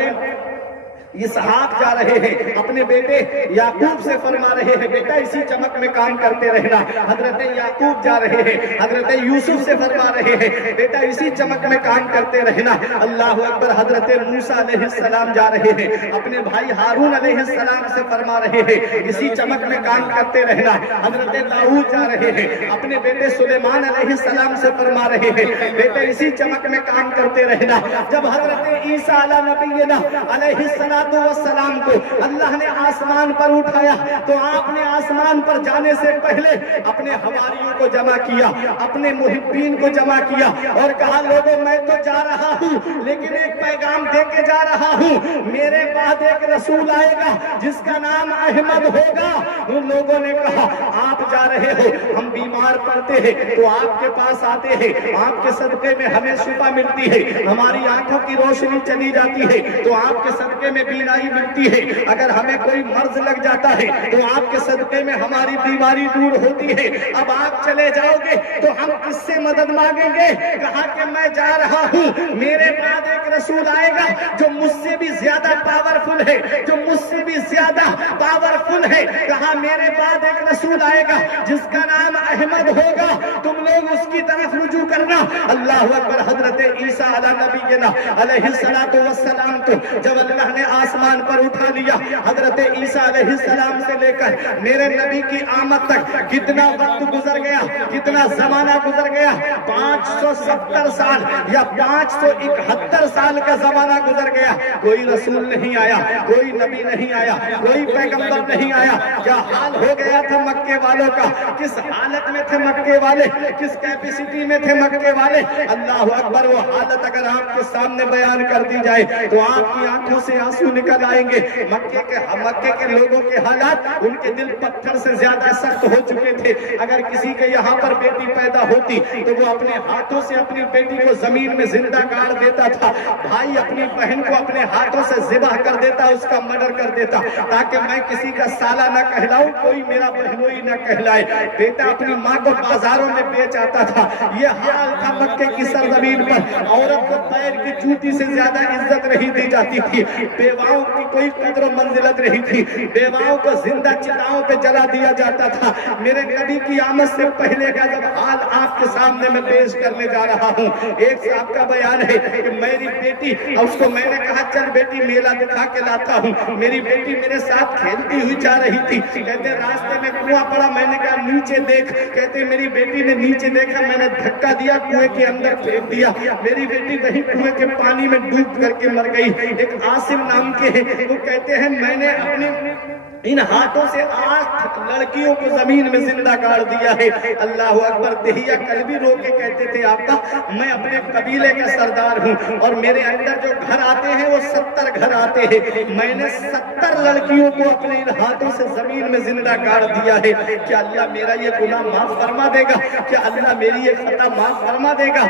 اسحاق جا رہے ہیں، اپنے بیٹے یعقوب سے فرما رہے ہیں بیٹا اسی چمک میں کام کرتے رہنا. حضرت یعقوب جا رہے ہیں، حضرت یوسف سے فرما رہے ہیں بیٹا اسی چمک میں کام کرتے رہنا. اللہ اکبر. حضرت موسیٰ علیہ السلام جا رہے ہیں، اپنے بھائی ہارون علیہ السلام سے فرما رہے ہیں اسی چمک میں کام کرتے رہنا. حضرت داؤد جا رہے ہیں، اپنے بیٹے سلیمان علیہ السلام سے فرما رہے ہیں بیٹا اسی چمک میں کام کرتے رہنا. جب حضرت عیسیٰ علیہ نبینا علیہ السلام کو اللہ نے آسمان پر اٹھایا تو آپ نے آسمان پر جانے سے پہلے اپنے حواریوں کو جمع کیا، اپنے محبین کو جمع کیا اور کہا لوگوں میں تو جا رہا ہوں لیکن ایک پیغام دے کے جا رہا ہوں، میرے بعد ایک رسول آئے گا جس کا نام احمد ہوگا. ان لوگوں نے کہا آپ جا رہے ہو، ہم بیمار پڑتے ہیں تو آپ کے پاس آتے ہیں، آپ کے صدقے میں ہمیں شفا ملتی ہے، ہماری آنکھوں کی روشنی چلی جاتی ہے تو آپ کے صدقے میں بیماری ملتی ہے، اگر ہمیں کوئی مرض لگ جاتا ہے تو آپ کے صدقے میں ہماری بیماری دور ہوتی ہے. اب آپ چلے جاؤ گے تو ہم کس سے مدد مانگیں گے؟ کہا کہ میں جا رہا ہوں، میرے بعد ایک رسول آئے گا جو مجھ سے بھی زیادہ پاورفل ہے، جو مجھ سے بھی زیادہ پاورفل ہے. کہا میرے بعد ایک رسول آئے گا جس کا نام احمد ہوگا، تم لوگ اس کی طرف رجوع کرنا. اللہ اکبر. حضرت عیسیٰ علیہ نبینا علیہ السلام کو جب اللہ نے آسمان پر اٹھا لیا، حضرت عیسیٰ علیہ السلام سے لے کر میرے نبی کی آمد تک کتنا وقت گزر گیا، کتنا زمانہ گزر گیا؟ 570 سال یا 571 سال کا زمانہ گزر گیا. کوئی رسول نہیں آیا، کوئی نبی نہیں آیا، کوئی پیغمبر نہیں آیا. کیا حال ہو گیا تھا مکے والوں کا؟ کس حالت میں تھے مکے والے؟ کس کیپیسٹی میں تھے مکے والے؟ اللہ اکبر. وہ حالت اگر آپ کے سامنے بیان کر دی جائے تو آپ کی آنکھوں سے آنسو نکل آئیں گے. مکے کے لوگوں کے حالات، ان کے دل پتھر سے زیادہ سخت ہو چکے تھے. اگر کسی کے یہاں پر بیٹی پیدا ہوتی تو وہ اپنے ہاتھوں سے اپنی بیٹی کو زمین میں زندہ گاڑ دیتا تھا. بھائی اپنی بہن کو اپنے ہاتھوں سے ذبح کر دیتا، اس کا مرڈر کر دیتا تاکہ میں کسی کا سالہ نہ کہلاؤں، کوئی میرا بہنوئی نہ کہلائے. بیٹا اپنی ماں کو بازاروں میں بیچ آتا تھا. یہ حال تھا مکے کی سرزمین پر. عورت کو پیر کی جوتی سے زیادہ عزت نہیں دی جاتی تھی. بیواؤں کی کوئی قدر و منزلت نہیں تھی. بیواؤں کو زندہ چتاؤں پہ جلا دیا جاتا تھا. میرے نبی کی آمد سے پہلے کا جب حال آپ کے سامنے میں پیش کرنے جا رہا ہوں. ایک صاحب کا بیان ہے کہ میری بیٹی، اس کو میں نے کہا چل بیٹی میلہ دکھا کے لاتا ہوں. میری بیٹی میرے ساتھ کھیلتی ہوئی جا رہی تھی. کہتے راستے میں کنواں پڑا، میں نے کہا نیچے دیکھ. کہتے میری بیٹی نے نیچے دیکھا، میں نے دھکا دیا، کنویں کے اندر پھینک دیا. میری بیٹی وہیں کنویں کے پانی میں ڈوب کر کے مر گئی. ایک عاصم نام کے ہیں، وہ کہتے ہیں میں نے اپنی ان ہاتھوں سے 8 لڑکیوں کو زمین میں زندہ گاڑ دیا ہے. اللہ اکبر. دہیا کلبی رو کے کہتے تھے آقا میں اپنے قبیلے کا سردار ہوں اور میرے اندر جو گھر آتے ہیں وہ 70 گھر آتے ہیں. میں نے 70 لڑکیوں کو اپنے ان ہاتھوں سے زمین میں زندہ گاڑ دیا ہے. کیا اللہ میرا یہ گناہ معاف فرما دے گا؟ کیا اللہ میری یہ خطا معاف فرما دے گا؟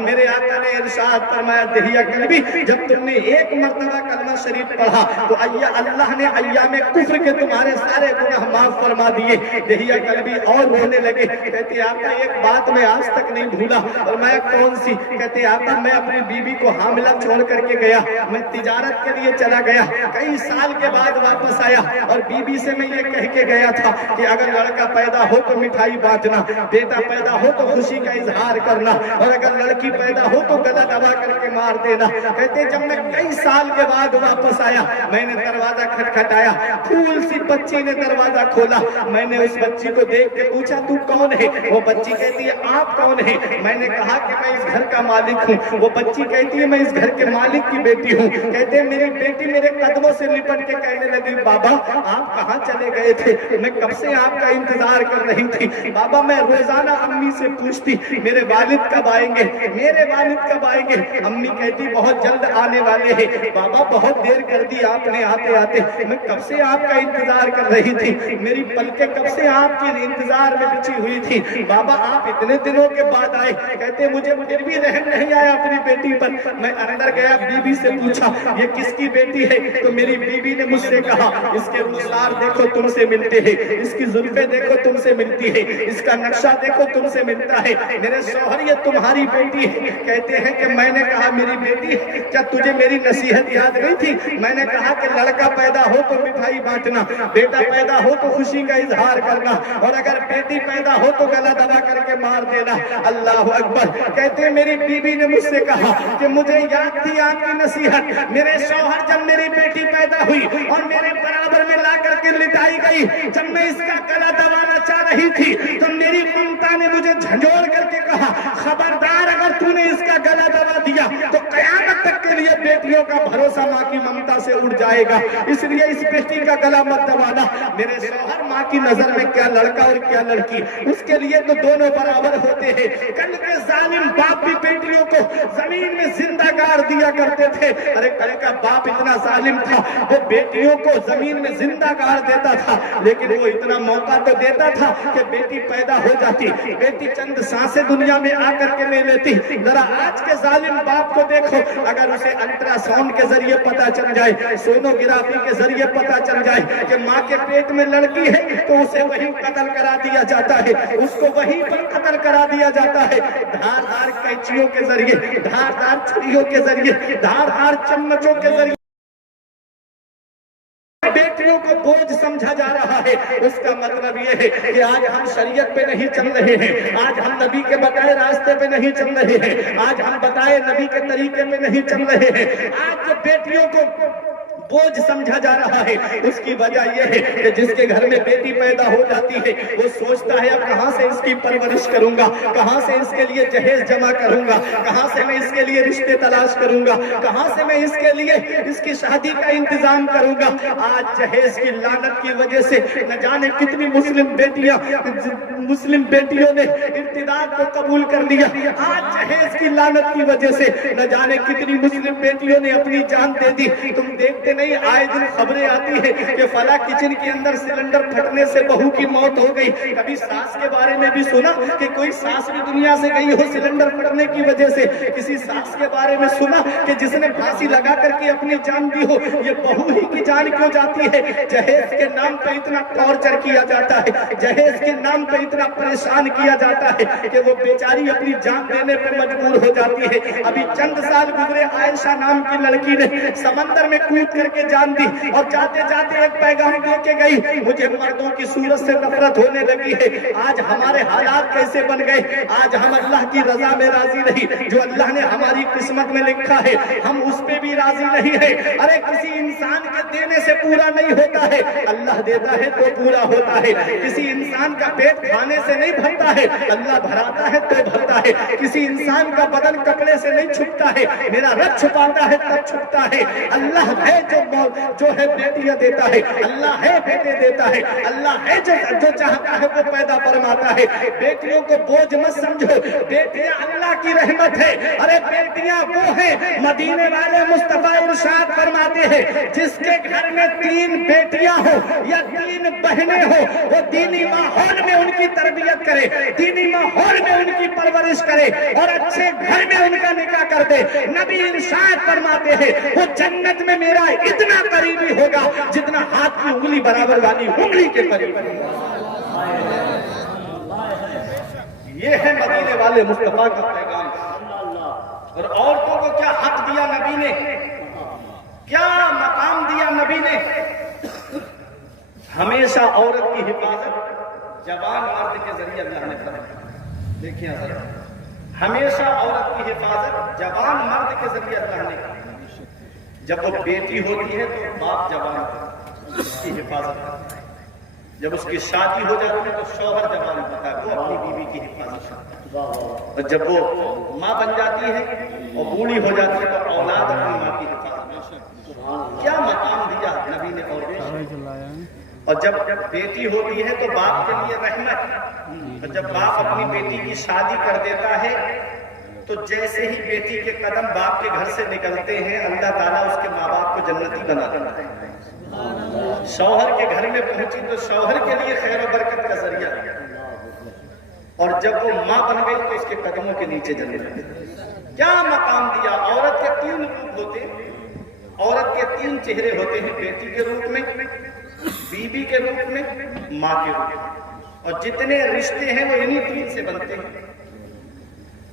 میرے آقا نے ارشاد فرمایا دہیا کلبی جب تم نے ایک مرتبہ کلمہ شریف پڑھا تو اللہ نے ایام کفر کے के तुम्हारे सारे गुनाह माफ फरमा दिए। दहिया कलबी और रोने लगे, कहते आका एक बात मैं आज तक नहीं भूला। और मैं कौन सी? कहते आका मैं अपनी बीवी को हामिला छोड़ करके गया, मैं तिजारत के लिए चला गया, कई साल के बाद वापस आया और बीबी से मैं ये कह के गया था कि अगर लड़का पैदा हो तो मिठाई बांटना, बेटा पैदा हो तो खुशी का इजहार करना, और अगर लड़की पैदा हो तो गला दबा करके मार देना। कहते जब मैं कई साल के बाद वापस आया, मैंने दरवाजा खटखटाया, फूल सी बच्ची ने दरवाजा खोला। मैंने उस बच्ची को देख के पूछा तू कौन है? वो बच्ची कहती है आप कौन है? मैंने कहा कि मैं इस घर का मालिक हूँ। वो बच्ची कहती है मैं इस घर के मालिक की बेटी हूँ। कहते हैं मेरी बेटी मेरे कदमों से लिपट के कहने लगी बाबा आप कहाँ चले गए थे? मैं कब से आपका इंतजार कर रही थी। बाबा मैं रोजाना अम्मी से पूछती मेरे वालिद कब आएंगे, मेरे वालिद कब आएंगे? अम्मी कहती बहुत जल्द आने वाले हैं। बाबा बहुत देर कर दी आपने आते आते, मैं कब से आपका इंतजार कर रही थी, मेरी पलकें कब से आपके इंतजार में बिछी हुई थी। बाबा आप इतने दिनों के बाद आए। कहते मुझे फिर भी रहम नहीं आया अपनी बेटी पर। मैं अंदर गया, बीबी से पूछा ये किसकी बेटी है? तो मेरी बीबी ने मुझसे कहा इसके रुखसार देखो तुमसे मिलते हैं, इसकी जुल्फे देखो तुमसे मिलती है, इसका नक्शा देखो तुमसे मिलता है। मेरे शौहर ये तुम्हारी बेटी है। कहते हैं कि मैंने कहा मेरी बेटी है, क्या तुझे मेरी नसीहत याद नहीं थी? मैंने कहा कि लड़का पैदा हो तो मिठाई बांटना, बेटा पैदा हो तो खुशी का इजहार करना, और अगर बेटी पैदा हो तो गला दबा करके मार देना। अल्लाह अकबर। कहते हैं मेरी बीबी ने मुझसे कहा कि मुझे याद थी आपकी नसीहत। मेरे शौहर जब मेरी बेटी पैदा हुई और मेरे बराबर में ला करके लिटाई गई, जब मैं इसका गला दबाना चाह रही थी तो मेरी ममता ने मुझे झंझोड़ करके कहा खबरदार अगर तूने इसका गला दबा दिया तो कयामत तक के लिए बेटियों का भरोसा माँ की ममता से उड़ जाएगा, इसलिए इस बेटी का गला मत दबाना। मेरे शौहर माँ की नजर में क्या लड़का और क्या लड़की, उसके लिए तो दोनों बराबर होते हैं। कल के जालिम बाप भी बेटियों को जमीन में जिंदा गाड़ दिया करते थे। अरे कल का बाप इतना जालिम था, वो बेटियों को जमीन में जिंदा गाड़ देता था, लेकिन वो इतना मौका तो देता था कि बेटी पैदा हो जाती, बेटी चंद सांसें दुनिया में आकर के ले लेती। जरा आज के जालिम बाप को देखो, अगर उसे अल्ट्रासाउंड के जरिए पता चल जाए, सोनोग्राफी के जरिए पता चल जाए कि माँ के पेट में लड़की है, तो उसे वहीं कत्ल करा दिया जाता है, उसको वहीं पर कत्ल करा दिया जाता है। धारदार कैंचियों के जरिए, धारदार छुरियों के जरिए, धारदार चम्मचों के जरिए बेटियों को बोझ समझा जा रहा है। उसका मतलब ये है कि आज हम शरीयत पे नहीं चल रहे हैं, आज हम नबी के बताए रास्ते पे नहीं चल रहे हैं, आज हम बताए नबी के तरीके में नहीं चल रहे हैं। आज जो बेटियों को बोझ समझा जा रहा है, उसकी वजह यह है कि जिसके घर में बेटी पैदा हो जाती है वो सोचता है अब कहां से इसकी परवरिश करूंगा, कहां से इसके लिए जहेज जमा करूंगा, कहां से मैं इसके लिए रिश्ते तलाश करूंगा, कहां से मैं इसके लिए इसकी शादी का इंतजाम करूंगा। आज जहेज की लानत की वजह से न जाने कितनी मुस्लिम बेटियों ने इर्तिदाद को कबूल कर लिया। आज जहेज की लानत की वजह से न जाने कितनी मुस्लिम बेटियों ने अपनी जान दे दी। तुम देखते नहीं आए दिन खबरें आती है कि फला किचन के अंदर सिलेंडर फटने से बहू की मौत हो गई। कभी सास के बारे में भी सुना कि कोई सास भी दुनिया से गई हो सिलेंडर फटने की वजह से? किसी सास के बारे में सुना कि जिसने फांसी लगा करके अपनी जान दी हो? ये बहू ही की जान क्यों जाती है? जहेज के नाम पे इतना टॉर्चर किया जाता है, जहेज के नाम पे इतना परेशान किया जाता है कि वो बेचारी अपनी जान देने पे मजबूर हो जाती है। अभी चंद साल गुजरे, आयशा नाम की लड़की ने समंदर में कूद करके जान दी और जाते जाते एक पैगाम दे के गई, मुझे मर्दों की सूरत से नफरत होने लगी है। आज हमारे हालात कैसे बन गए? आज हम अल्लाह की रजा में राजी नहीं, जो अल्लाह ने हमारी किस्मत में लिखा है हम उस पे भी राजी नहीं है। अरे किसी इंसान के देने से पूरा नहीं होता है, अल्लाह देता है तो पूरा होता है। किसी इंसान का पेट खाने से नहीं भरता है, अल्लाह भराता है तो भरता है। किसी इंसान का बदन कपड़े से नहीं छुपता है, मेरा रब छुपाता है तब छुपता है। अल्लाह है जो है बेटियां देता है, अल्लाह है बेटे देता है, अल्लाह है जो चाहता है वो पैदा फरमाता है। बेटियों को बोझ मत समझो, बेटियां अल्लाह की रहमत है। अरे बेटियां वो है, मदीने वाले मुस्तफा इरशाद फरमाते हैं जिसके घर में 3 बेटियां हो या 3 बहनें हो, वो दीनी माहौल में उनकी तरबियत करे, दीनी माहौल में उनकी परवरिश करे और अच्छे घर में उनका निकाह कर दे। नबी इरशाद फरमाते हैं वो जन्नत में मेरा इतना करीबी होगा जितना हाथ की उंगली बराबर वाली उंगली के करीब है। ये है मदीने वाले मुस्तफा का पैगाम। और औरतों को क्या हक दिया नबी ने, क्या मकाम दिया नबी ने। हमेशा औरत की हिफाजत जवान मर्द के जरिए अल्लाह ने फरमाई। देखिए जरा, हमेशा औरत की हिफाजत जवान मर्द के जरिए अल्लाह ने। जब वो बेटी होती है तो बाप जवान उसकी हिफाजत करता है, जब उसकी शादी हो जाती है तो शौहर जवान होता है, वो अपनी बीवी की हिफाजत करता है। और जब वो माँ बन जाती है और बूढ़ी हो जाती है तो औलाद अपनी माँ की हिफाजत करता है। क्या मकाम दिया नबी ने औरत। और जब बेटी होती है तो बाप के लिए रहमत। और जब बाप अपनी बेटी की शादी कर देता है तो जैसे ही बेटी के कदम बाप के घर से निकलते हैं अल्लाह ताला उसके माँ बाप को जन्नती बना देता है। शौहर के घर में पहुंची तो शौहर के लिए खैर और बरकत का जरिया। और जब वो माँ बन गई तो उसके कदमों के नीचे जन्नत। क्या मकाम दिया। औरत के 3 रूप होते हैं, औरत के 3 चेहरे होते हैं, बेटी के रूप में, बीबी के रूप में, माँ के रूप में। और जितने रिश्ते हैं वो इन्हीं 3 से बनते हैं।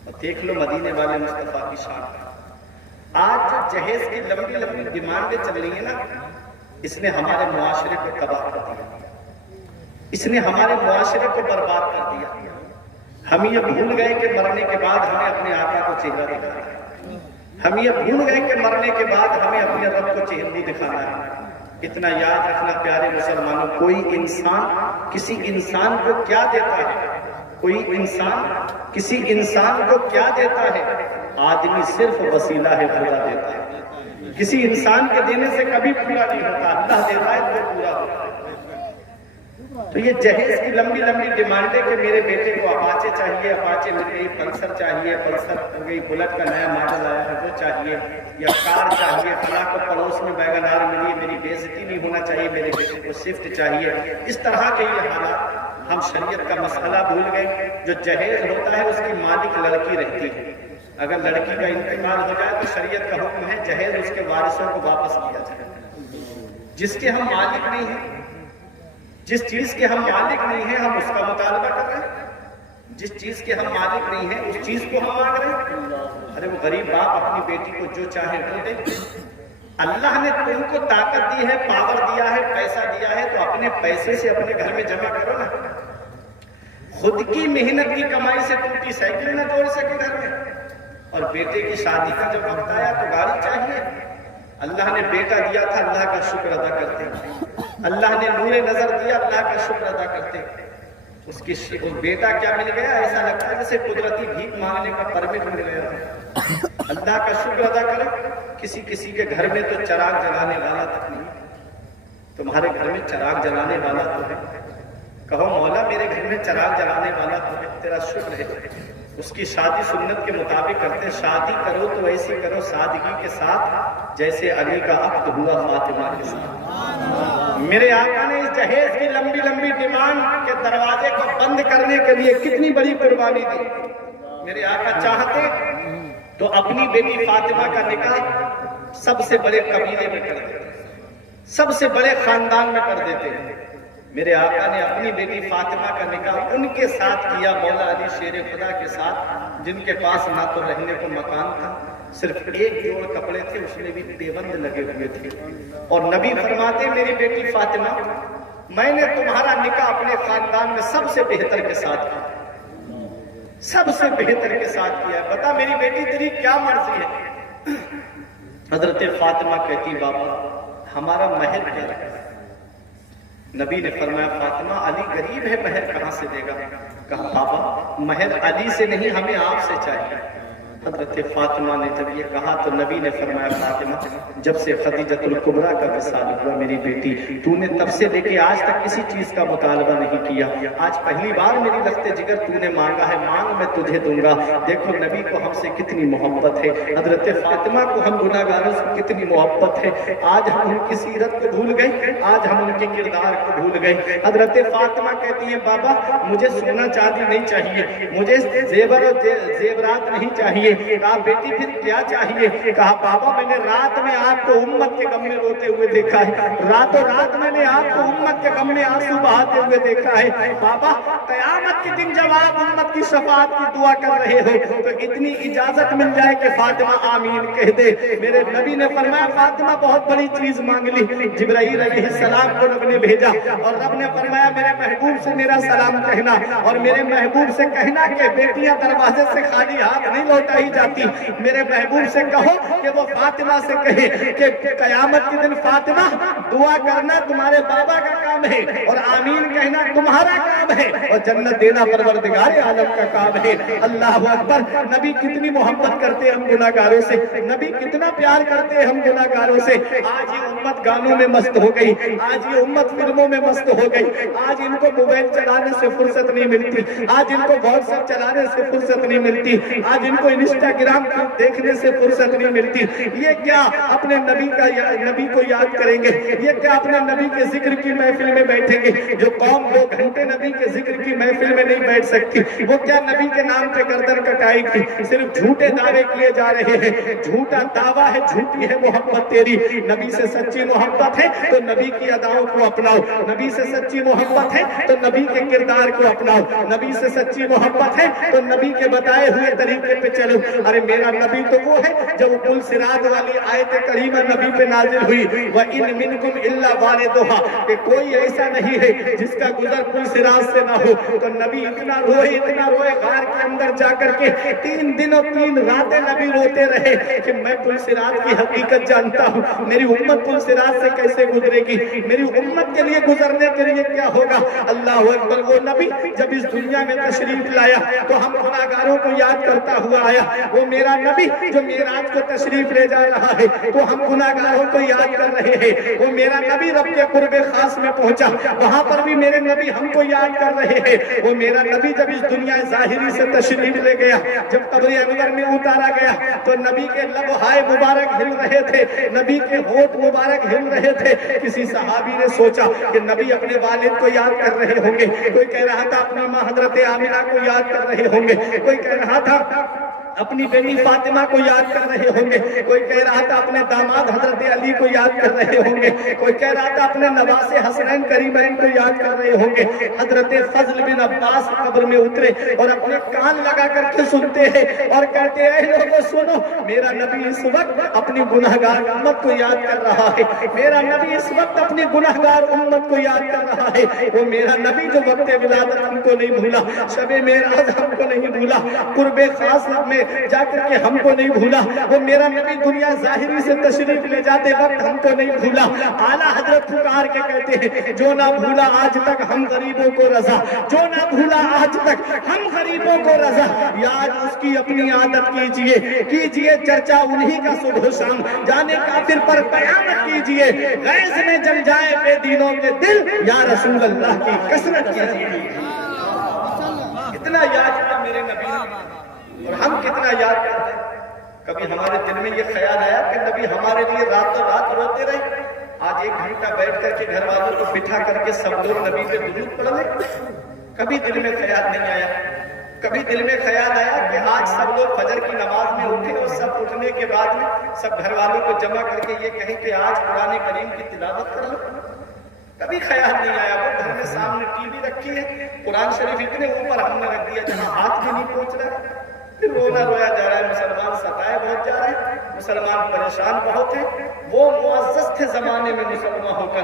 और देख लो मदीने वाले मुस्तफा की शान। आज जो जहेज की लंबी लंबी डिमांडें चल रही है ना, इसने हमारे मुआशरे को तबाह कर दिया, इसने हमारे मुआशरे को बर्बाद कर दिया। हम ये भूल गए कि मरने के बाद हमें अपने आका को चेहरा दिखाना है। हम ये भूल गए कि मरने के बाद हमें अपने रब को चेहरा दिखाना है। इतना याद रखना प्यारे मुसलमानों, कोई इंसान किसी इंसान को क्या देता है, कोई इंसान किसी इंसान को क्या देता है। आदमी सिर्फ वसीला है, खुदा देता है। किसी इंसान के देने से कभी पूरा नहीं होता, अल्लाह देता है तो पूरा होता है। तो ये जहेज की लंबी लंबी डिमांडें कि मेरे बेटे को अपाचे चाहिए, अपाचे मिल गई, पल्सर चाहिए, पल्सर हो गई, बुलेट का नया मॉडल आया है वो चाहिए, या कार चाहिए, फला को पड़ोस में वैगनार मिली, मेरी बेइज्जती नहीं होना चाहिए, मेरे बेटे को स्विफ्ट चाहिए। इस तरह के ये हालात, हम शरीयत का मसला भूल गए। जो जहेज होता है उसकी मालिक लड़की रहती है। अगर लड़की का इंतकाल हो जाए तो शरीयत का हुक्म है जहेज उसके वारिसों को वापस किया जाए। जिसके हम मालिक नहीं हैं, जिस चीज के हम मालिक नहीं हैं, हम उसका मुतालबा कर रहे हैं। जिस चीज के हम मालिक नहीं हैं उस चीज को हम मांग रहे हैं। अरे वो गरीब बाप अपनी बेटी को जो चाहे वो दे। अल्लाह ने तुमको ताकत दी है, पावर दिया है, पैसा दिया है, तो अपने पैसे से अपने घर में जमा करो ना। खुद की मेहनत की कमाई से टूटी साइकिल न जोड़ सके घर में। और बेटे की शादी का जब वक्त आया तो गाड़ी चाहिए। अल्लाह ने बेटा दिया था, अल्लाह का शुक्र अदा करते। अल्लाह ने नूरे नजर दिया, अल्लाह का शुक्र अदा करते। उसकी बेटा क्या मिल गया, ऐसा लगता है जैसे कुदरती भीख मांगने का परमिट मिल गया। अल्लाह का शुक्र अदा करो। किसी किसी के घर में तो चिराग जलाने वाला तक नहीं। तुम्हारे घर में चिराग जलाने वाला तो है। कहो मौला मेरे घर में चिराग जलाने वाला तो है, तेरा शुक्र है। उसकी शादी सुन्नत के मुताबिक करते। शादी करो तो ऐसी करो सादगी के साथ जैसे अली का अक्द हुआ फातिमा के साथ। मेरे आका ने इस जहेज की लंबी लंबी डिमांड के दरवाजे को बंद करने के लिए कितनी बड़ी कुर्बानी दी। मेरे आका चाहते तो अपनी बेटी फातिमा का निकाह सबसे बड़े कबीले में कर देते, सबसे बड़े खानदान में कर देते। मेरे आका ने अपनी बेटी फातिमा का निकाह उनके साथ किया, मौला अली शेर खुदा के साथ, जिनके पास ना तो रहने को मकान था, सिर्फ एक जोड़ कपड़े थे, उसमें भी देबंद लगे हुए थे। और नबी फरमाते मेरी बेटी फातिमा, मैंने तुम्हारा निकाह अपने खानदान में सबसे बेहतर के साथ किया, सबसे बेहतर के साथ किया। बता मेरी बेटी तेरी क्या मर्जी है। हजरत फातिमा कहती बाबा हमारा महर क्या रखा। नबी ने फरमाया फातिमा अली गरीब है, महर कहां से देगा। कहा बाबा महर अली से नहीं हमें आपसे चाहिए। हजरत फातिमा ने जब ये कहा तो नबी ने फरमाया फातिमा जब से खदीजतुल कुबरा का विसाल हुआ मेरी बेटी, तूने तब से लेके आज तक किसी चीज का मुतालबा नहीं किया। आज पहली बार मेरी लख्ते जिगर तूने मांगा है, मांग मैं तुझे दूंगा। देखो नबी को हमसे कितनी मोहब्बत है, हजरत फातिमा को हम गुनाहगारों से कितनी मोहब्बत है। आज हम उनकी सीरत को भूल गए, आज हम उनके किरदार को भूल गए। हजरत फातिमा कहती है बाबा मुझे सोना चांदी नहीं चाहिए, मुझे जेवर और जेवरात नहीं चाहिए, चाहिए। कहा बेटी फिर क्या चाहिए? कहा बाबा मैंने रात में आपको उम्मत के गम में रोते हुए देखा है, रातों रात मैंने आपको उम्मत के गम में आंसू बहाते हुए देखा है। बाबा कयामत के दिन जब आप उम्मत की शफाअत की दुआ कर रहे हो तो इतनी इजाजत मिल जाए कि फातिमा आमीन कह दे। मेरे नबी ने फरमाया फातिमा बहुत बड़ी चीज मांग ली। जिब्राइल अलैहिस्सलाम को रब ने भेजा और रब ने फरमाया मेरे महबूब से मेरा सलाम कहना और मेरे महबूब से कहना कि बेटियां दरवाजे से खाली हाथ नहीं लौटाई जाती। मेरे महबूब से कहो कि वो फातिमा से कहे कि कयामत के दिन फातिमा दुआ करना तुम्हारे बाबा का काम है और आमीन कहना तुम्हारा काम है और जन्नत देना परवरदिगार आलम का काम है। अल्लाह अकबर। नबी कितनी मोहब्बत करते हैं हम गुनाहगारों से, नबी कितना प्यार करते हैं हम गुनाहगारों से। आज ये उम्मत गानों में मस्त हो गई, आज ये उम्मत फिल्मों में मस्त हो गई, आज इनको मोबाइल चलाने से फुर्सत नहीं मिलती, आज इनको व्हाट्सएप चलाने से फुर्सत नहीं मिलती, आज इनको इंस्टाग्राम देखने से फुर्सत नहीं मिलती। ये क्या अपने नबी को याद करेंगे? ये क्या अपने नबी के जिक्र की महफिल में बैठेंगे? जो कौम 2 घंटे नबी के जिक्र की महफिल में नहीं बैठ सकती, वो क्या नबी के नाम पे गर्दन कटाएगी? सिर्फ झूठे दावे किए जा रहे हैं। झूठा दावा है, झूठी है मोहब्बत तेरी। नबी से सच्ची मोहब्बत है तो नबी की अदाओं को अपनाओ, नबी से सच्ची मोहब्बत है तो नबी के किरदार को अपनाओ, नबी से सच्ची मोहब्बत है तो नबी के बताए हुए तरीके पे चलो। अरे मेरा नबी तो वो है जब पुल सिरात वाली आयत करीमा नबी पे नाजिल हुई, व इन मिनकुम इल्ला वारिदुहा, कि कोई ऐसा नहीं है जिसका गुजर पुल सिरात से ना हो। तो नबी इतना रोए गार के अंदर जाकर के 3 दिन और 3 रातें नबी रोते रहे कि मैं पुल सिरात की हकीकत जानता हूँ, मेरी उम्मत पुल सिरात से कैसे गुजरेगी, मेरी उम्मत के लिए गुजरने के लिए क्या होगा। अल्लाह अकबर। वो नबी जब इस दुनिया में तशरीफ लाया तो हम गुनाहगारों को याद करता हुआ आया। वो मेरा नबी जो मेराज को तशरीफ ले जा रहा है तो हम गुनाहगारों को याद कर रहे हैं। वो मेरा नबी रब के कुर्बे खास में पहुंचा, वहां पर भी मेरे नबी हमको याद कर रहे हैं। वो मेरा नबी जब इस दुनिया ज़ाहिरी से तशरीफ ले गया, जब कब्र अनवर में उतारा गया तो नबी के लब हाय मुबारक हिल रहे थे, नबी के होठ मुबारक हिल रहे थे। किसी सहाबी ने सोचा कि नबी अपने वालिद को याद कर रहे होंगे, कोई कह रहा था अपनी मां हजरत आमिना को याद कर रहे होंगे, कोई कह रहा था अपनी बेटी फातिमा को याद कर रहे होंगे, कोई कह रहा था अपने दामाद हजरत अली को याद कर रहे होंगे, कोई कह रहा था अपने नवासे हसनैन करीमैन को याद कर रहे होंगे। हजरत फजल बिन अब्बास कब्र में उतरे और अपने कान लगा करके सुनते हैं और कहते हैं लोगों सुनो, मेरा नबी इस वक्त अपनी गुनहगार उम्मत को याद कर रहा है, मेरा नबी इस वक्त अपनी गुनहगार उम्मत को याद कर रहा है। वो मेरा नबी जो वक्त विलादत हमको नहीं भूला, शबे मेराज हमको नहीं भूला, कुर्बे खास में जाकर के हमको नहीं भूला। वो मेरा नबी दुनिया ज़ाहिरी से तशरीफ ले जाते वक्त हमको नहीं भूला। आला हजरत पुकार के कहते हैं जो ना भूला आज तक हम गरीबों को रजा, जो ना भूला आज तक हम गरीबों को रजा। याद उसकी अपनी आदत कीजिए चर्चा उन्हीं का सुबह शाम, जाने काफिर पर कयामत कीजिए, गैस में जल जाए बेदीनों के दिल, या रसूल अल्लाह की कसरत कीजिए। कितना याद किया मेरे नबी ने और हम कितना याद करते हैं। कभी हमारे दिल में ये ख्याल आया कि नबी हमारे लिए रातों रात रोते रहे? आज 1 घंटा बैठ करके घर वालों को बिठा करके सब लोग नबी पे दुरूद पढ़ ले? कभी दिल में ख्याल नहीं आया? कभी दिल में ख्याल आया कि आज सब लोग फजर की नमाज में उठे और सब उठने के बाद में सब घर वालों को जमा करके ये कहें कि आज कुरान करीम की तिलावत कर लो? कभी ख्याल नहीं आया। वो घर में सामने टीवी रखी है, कुरान शरीफ इतने ऊपर हमने रख दिया जहाँ हाथ भी नहीं पहुंच रहा, फिर रोना रोया जा रहा है। मुसलमान सताए बहुत जा रहे हैं, मुसलमान परेशान बहुत है। वो मुअज़्ज़ज़ थे जमाने में मुसलमान होकर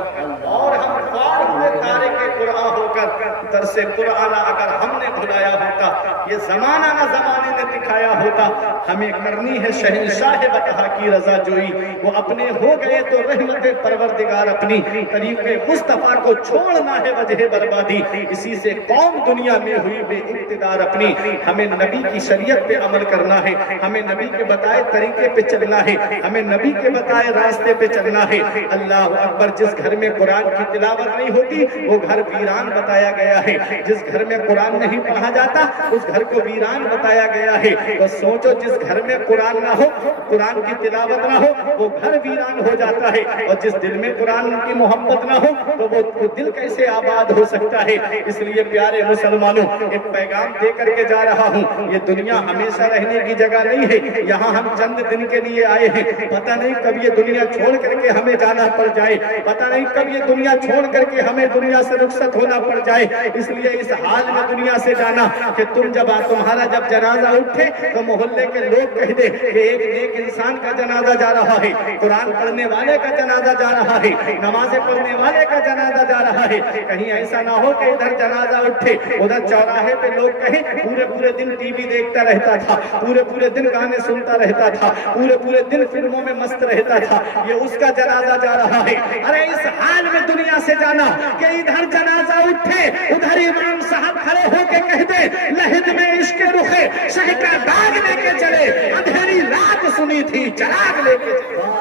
और हम ख्वार हुए तारे के कुरान होकर। दरसे कुरान अगर हमने भुलाया होता, ये जमाना ना जमाने ने दिखाया होता। हमें करनी है शहंशाह बतहा की रजा जोई, वो अपने हो गए तो रहमत परवरदिगार अपनी, तरीके मुस्तफा को छोड़ना है वजह बर्बादी। इसी से कौम दुनिया में हुई बेइक्तिदार अपनी। हमें नबी की शरीयत पे अमल करना है, हमें नबी के बताए तरीके पे चलना है, हमें नबी के बताए रास्ते पे चलना है। अल्लाह अकबर। जिस घर में कुरान की तिलावत नहीं होती वो घर वीरान बताया गया है। जिस घर में कुरान नहीं पढ़ा जाता उस घर को वीरान बताया गया है। तो सोचो जिस घर में कुरान ना हो, कुरान की तिलावत ना हो, वो घर वीरान हो जाता है। और जिस दिल में कुरान की मोहब्बत ना हो तो वो दिल कैसे आबाद हो सकता है। इसलिए प्यारे मुसलमानों, एक पैगाम दे करके जा रहा हूँ। ये दुनिया ہمیشہ رہنے کی جگہ نہیں ہے، یہاں ہم چند دن کے لیے آئے ہیں، پتہ نہیں کب یہ دنیا چھوڑ کر کے ہمیں جانا پڑ جائے، پتہ نہیں کب یہ دنیا چھوڑ کر کے ہمیں دنیا سے رخصت ہونا پڑ جائے، اس لیے اس حال میں دنیا سے جانا کہ تمہارا جب جنازہ اٹھے تو محلے کے لوگ کہہ دے کہ ایک نیک انسان کا جنازہ جا رہا ہے، قرآن پڑھنے والے کا جنازہ جا رہا ہے، نمازیں پڑھنے والے کا جنازہ جا رہا ہے۔ کہیں ایسا نہ ہو کہ ادھر جنازہ اٹھے ادھر چوراہے پہ لوگ کہیں پورے دن ٹی وی دیکھتا رہتا تھا، پورے دن گانے سنتا رہتا تھا، پورے دن فلموں میں مست رہتا تھا، یہ اس کا جنازہ جا رہا ہے۔ ارے اس حال میں دنیا سے جانا کہ ادھر جنازہ اٹھے ادھر امام صاحب کھڑے ہو کے کہہ دے لحد میں عشق رخے شہ کا داغ لے کے چلے، اندھیری رات سنی تھی چراغ لے کے چلے۔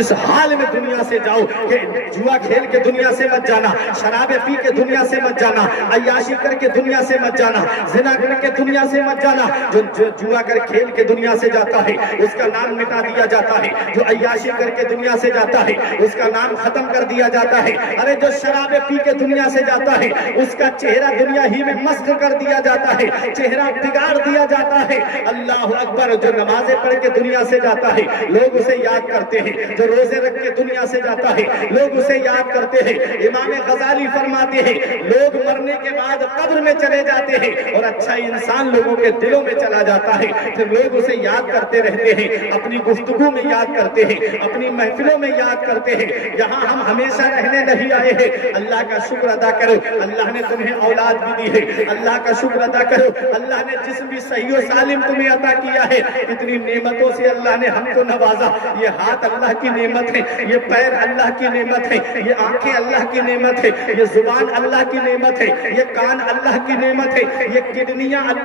اس حال میں دنیا سے جاؤ کہ جوا کھیل کے دنیا سے مت جانا، شرابیں پی کے دنیا سے مت جانا، عیاشی کر کے دنیا سے مت جانا، زنا کر کے دنیا سے مت جانا۔ جو جوا کر کھیل کے دنیا سے جاتا ہے اس کا نام مٹا دیا جاتا ہے، جو عیاشی کر کے دنیا سے جاتا ہے اس کا نام ختم کر دیا جاتا ہے۔ ارے جو شرابیں پی کے دنیا سے جاتا ہے اس کا چہرہ دنیا ہی میں مسخ کر دیا جاتا ہے، چہرہ بگاڑ دیا جاتا ہے۔ اللہ اکبر، جو نمازیں پڑھ کے دنیا سے جاتا ہے لوگ اسے یاد کرتے ہیں، جو روزے رکھ کے دنیا سے جاتا ہے لوگ اسے یاد کرتے ہیں۔ امام غزالی فرماتے ہیں لوگ مرنے کے بعد قبر میں چلے جاتے ہیں اور اچھا انسان لوگوں کے دلوں میں چلا جاتا ہے، پھر لوگ اسے یاد کرتے رہتے ہیں، اپنی گفتگو میں یاد کرتے ہیں، اپنی محفلوں میں یاد کرتے ہیں۔ یہاں ہم ہمیشہ رہنے نہیں آئے ہیں، اللہ کا شکر ادا کرو، اللہ نے تمہیں اولاد بھی دی ہے، اللہ کا شکر ادا کرو، اللہ نے جسم بھی صحیح و سالم تمہیں عطا کیا ہے، اتنی نعمتوں سے اللہ نے ہم کو نوازا۔ یہ ہاتھ اللہ کی نعمت ہے، یہ پیر اللہ کی نعمت ہے، یہ آنکھیں اللہ کی نعمت ہے، یہ زبان اللہ کی نعمت ہے، یہ کان اللہ کی نعمت ہے، یہ کڈنیاں